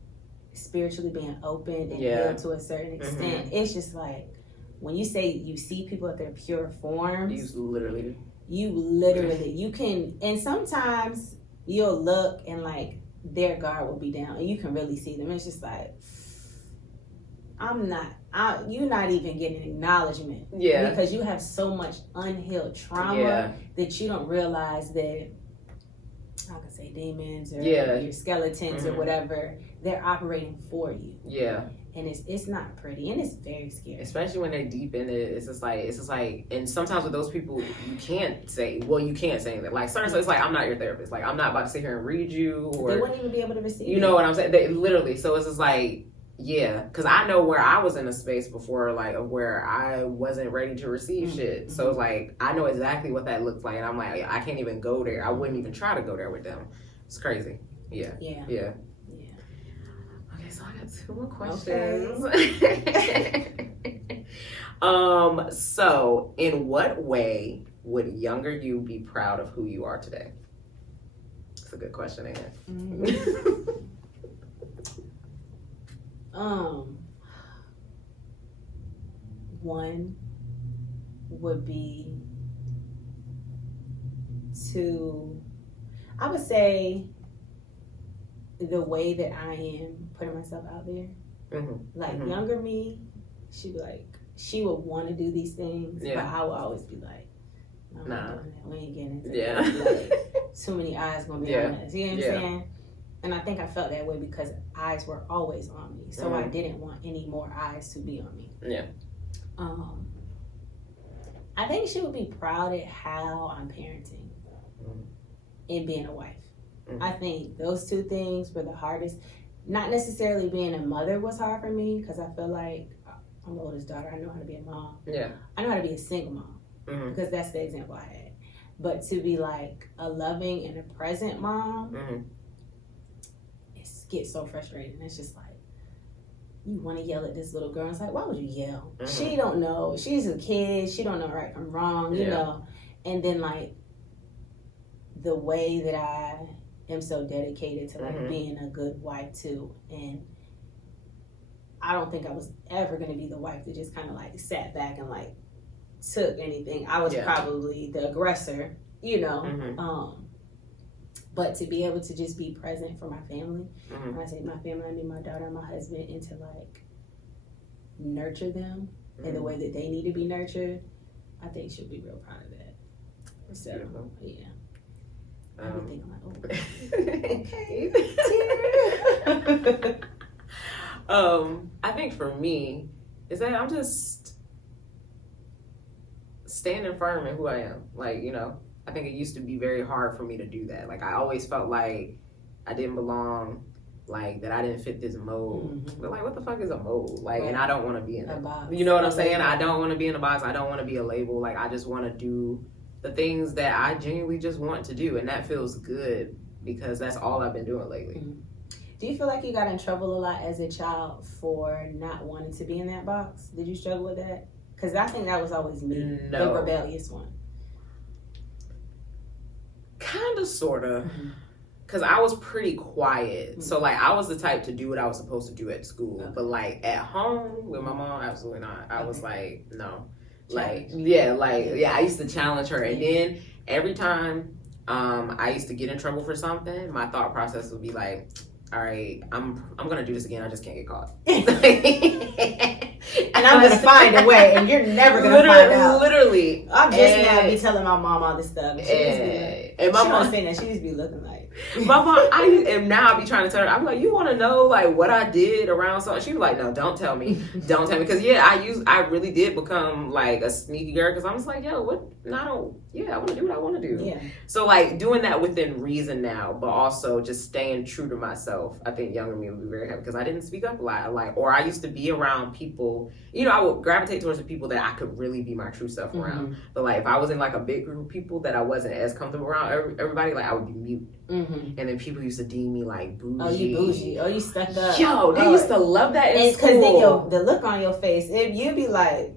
spiritually being open and healed to a certain extent, it's just like when you say you see people at their pure forms, you literally you can, and sometimes you'll look and like their guard will be down and you can really see them. It's just like, you're not even getting acknowledgement, because you have so much unhealed trauma that you don't realize that, I can say demons or your skeletons or whatever, they're operating for you. And it's not pretty, and it's very scary. Especially when they're deep in it. It's just like, and sometimes with those people, you can't say anything. Like, certain, it's like, I'm not your therapist. Like, I'm not about to sit here and read you, or they wouldn't even be able to receive. You know what I'm saying? They literally. So it's just like, because I know where I was in a space before, like, of where I wasn't ready to receive shit. So it's like, I know exactly what that looks like, and I'm like, I can't even go there. I wouldn't even try to go there with them. It's crazy. Yeah. Okay, so I got 2 more questions. Okay. So in what way would younger you be proud of who you are today? It's a good question, ain't it? One would be I would say, the way that I am putting myself out there. Like, younger me, she'd be like, she would want to do these things, but I would always be like, no, I'm not doing that. We ain't getting into that. Like, too many eyes gonna be on us. You know what I'm saying? And I think I felt that way because eyes were always on me. So I didn't want any more eyes to be on me. I think she would be proud at how I'm parenting and being a wife. I think those 2 things were the hardest. Not necessarily being a mother was hard for me, because I feel like I'm the oldest daughter. I know how to be a mom. I know how to be a single mom, because that's the example I had. But to be like a loving and a present mom, it gets so frustrating. It's just like, you want to yell at this little girl. It's like, why would you yell? She don't know. She's a kid. She don't know right from wrong, you know. And then, like, the way that I am so dedicated to like being a good wife too, and I don't think I was ever going to be the wife that just kind of like sat back and like took anything. I was probably the aggressor, you know. But to be able to just be present for my family, when I say my family, I mean my daughter and my husband, and to like nurture them in the way that they need to be nurtured, I think she'll be real proud of that. So, yeah. I'm thinking like, I think for me is that I'm just standing firm in who I am. Like, you know, I think it used to be very hard for me to do that. Like, I always felt like I didn't belong, like that I didn't fit this mold. But like, what the fuck is a mold? Like, and I don't want to be in a box. You know what I'm saying? I don't want to be in a box. I don't want to be a label. Like, I just want to do the things that I genuinely just want to do, and that feels good because that's all I've been doing lately. Do you feel like you got in trouble a lot as a child for not wanting to be in that box? Did you struggle with that? Because I think that was always me, the rebellious one. Kind of, sort of. Because I was pretty quiet. So, like, I was the type to do what I was supposed to do at school. But, like, at home with my mom, absolutely not. I was like, no. I used to challenge her, and then every time I used to get in trouble for something, my thought process would be like, all right, I'm gonna do this again, I just can't get caught. And I'm gonna find a way, and you're never gonna find out. Literally. I'm just now be telling my mom all this stuff, and she my mom saying that, she just be looking like my mom. I be trying to tell her, I'm like, you want to know like what I did around something? She was like, no, don't tell me, because I really did become like a sneaky girl, because I'm just like, yo, what? No, yeah, I want to do what I want to do. Yeah. So like doing that within reason now, but also just staying true to myself. I think younger me would be very happy because I didn't speak up a lot. Like, or I used to be around people. You know, I would gravitate towards the people that I could really be my true self around. But like if I was in like a big group of people that I wasn't as comfortable around everybody, like I would be mute. And then people used to deem me like bougie. Oh, you bougie. Oh, you stuck up. Yo, they used to love that in school. Because then the look on your face, if you'd be like,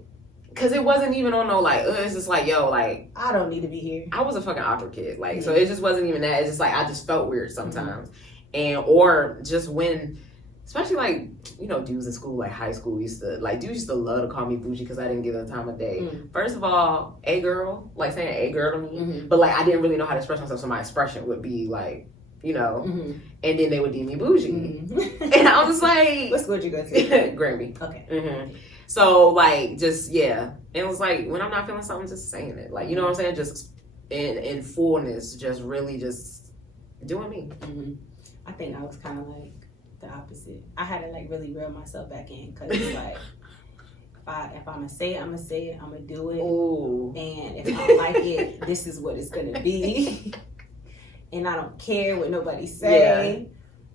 because it wasn't even on no like, it's just like, yo, like I don't need to be here. I was a fucking opera kid, like so it just wasn't even that. It's just like I just felt weird sometimes, and or just when, especially like you know dudes in school like high school dudes used to love to call me bougie because I didn't give them time of day. First of all, a girl, like saying a girl to me, but like I didn't really know how to express myself, so my expression would be like. You know, and then they would deem me bougie, and I was like, "What school did you go to?" Granby. Okay. So like, just yeah, it was like when I'm not feeling something, just saying it. Like you know what I'm saying, just in fullness, just really just doing me. I think I was kind of like the opposite. I had to like really reel myself back in because it's like. If I'm gonna say it, I'm gonna say it. I'm gonna do it. Ooh. And if I don't like it, this is what it's gonna be. And I don't care what nobody say.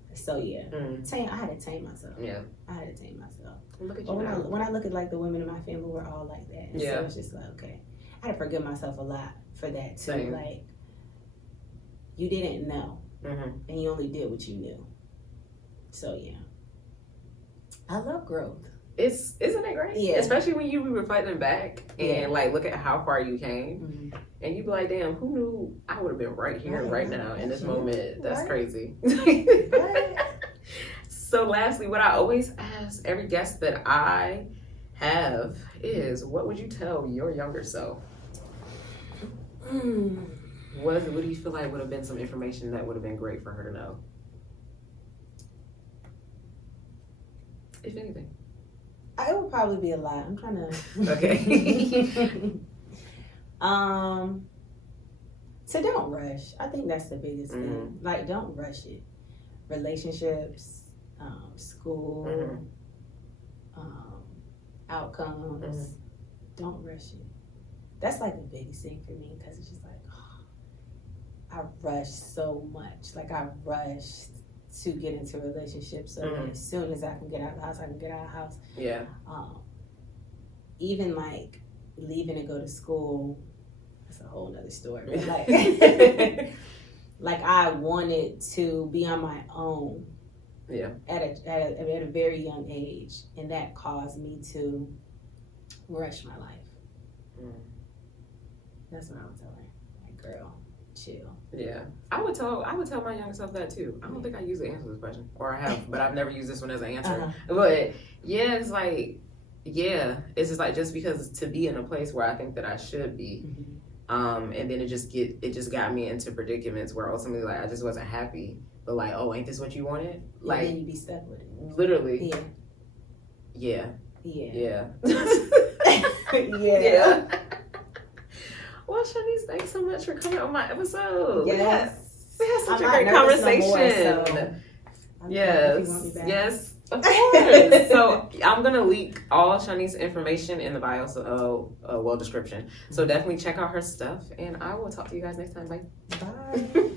Yeah. So yeah, I had to tame myself. Yeah, I had to tame myself. Look at you. But when I look at like the women in my family, we're all like that. And so it's just like okay, I had to forgive myself a lot for that too. Same. Like you didn't know, and you only did what you knew. So yeah, I love growth. Isn't it great? Yeah. Especially when you be reflecting back and like look at how far you came, and you be like, damn, who knew I would have been right here, right now, in this moment? That's crazy. So, lastly, what I always ask every guest that I have is, what would you tell your younger self? What do you feel like would have been some information that would have been great for her to know? If anything. It would probably be a lot. I'm trying to. Okay. So don't rush. I think that's the biggest thing. Like, don't rush it. Relationships, school, outcomes. Don't rush it. That's like the biggest thing for me because it's just like, I rushed so much. Like, I rushed to get into a relationship so that as soon as I can get out of the house, I can get out of the house. Yeah. Even like leaving to go to school, that's a whole nother story. But like, like I wanted to be on my own. Yeah. At a very young age, and that caused me to rush my life. That's what I would tell her. Like, girl, chill. Yeah, I would tell my younger self that too. I don't think I usually answer this question, or I have, but I've never used this one as an answer. But yeah, it's like, yeah, it's just like just because to be in a place where I think that I should be, and then it just got me into predicaments where ultimately like I just wasn't happy. But like, oh, ain't this what you wanted? Like, and then you be stuck with it. Literally. Yeah. Yeah. Yeah. Well, Shawnice, thanks so much for coming on my episode. Yes. We had such a great conversation. Yes, of course. So I'm gonna link all Shawnice's information in the bio, description. So definitely check out her stuff, and I will talk to you guys next time. Bye. Bye.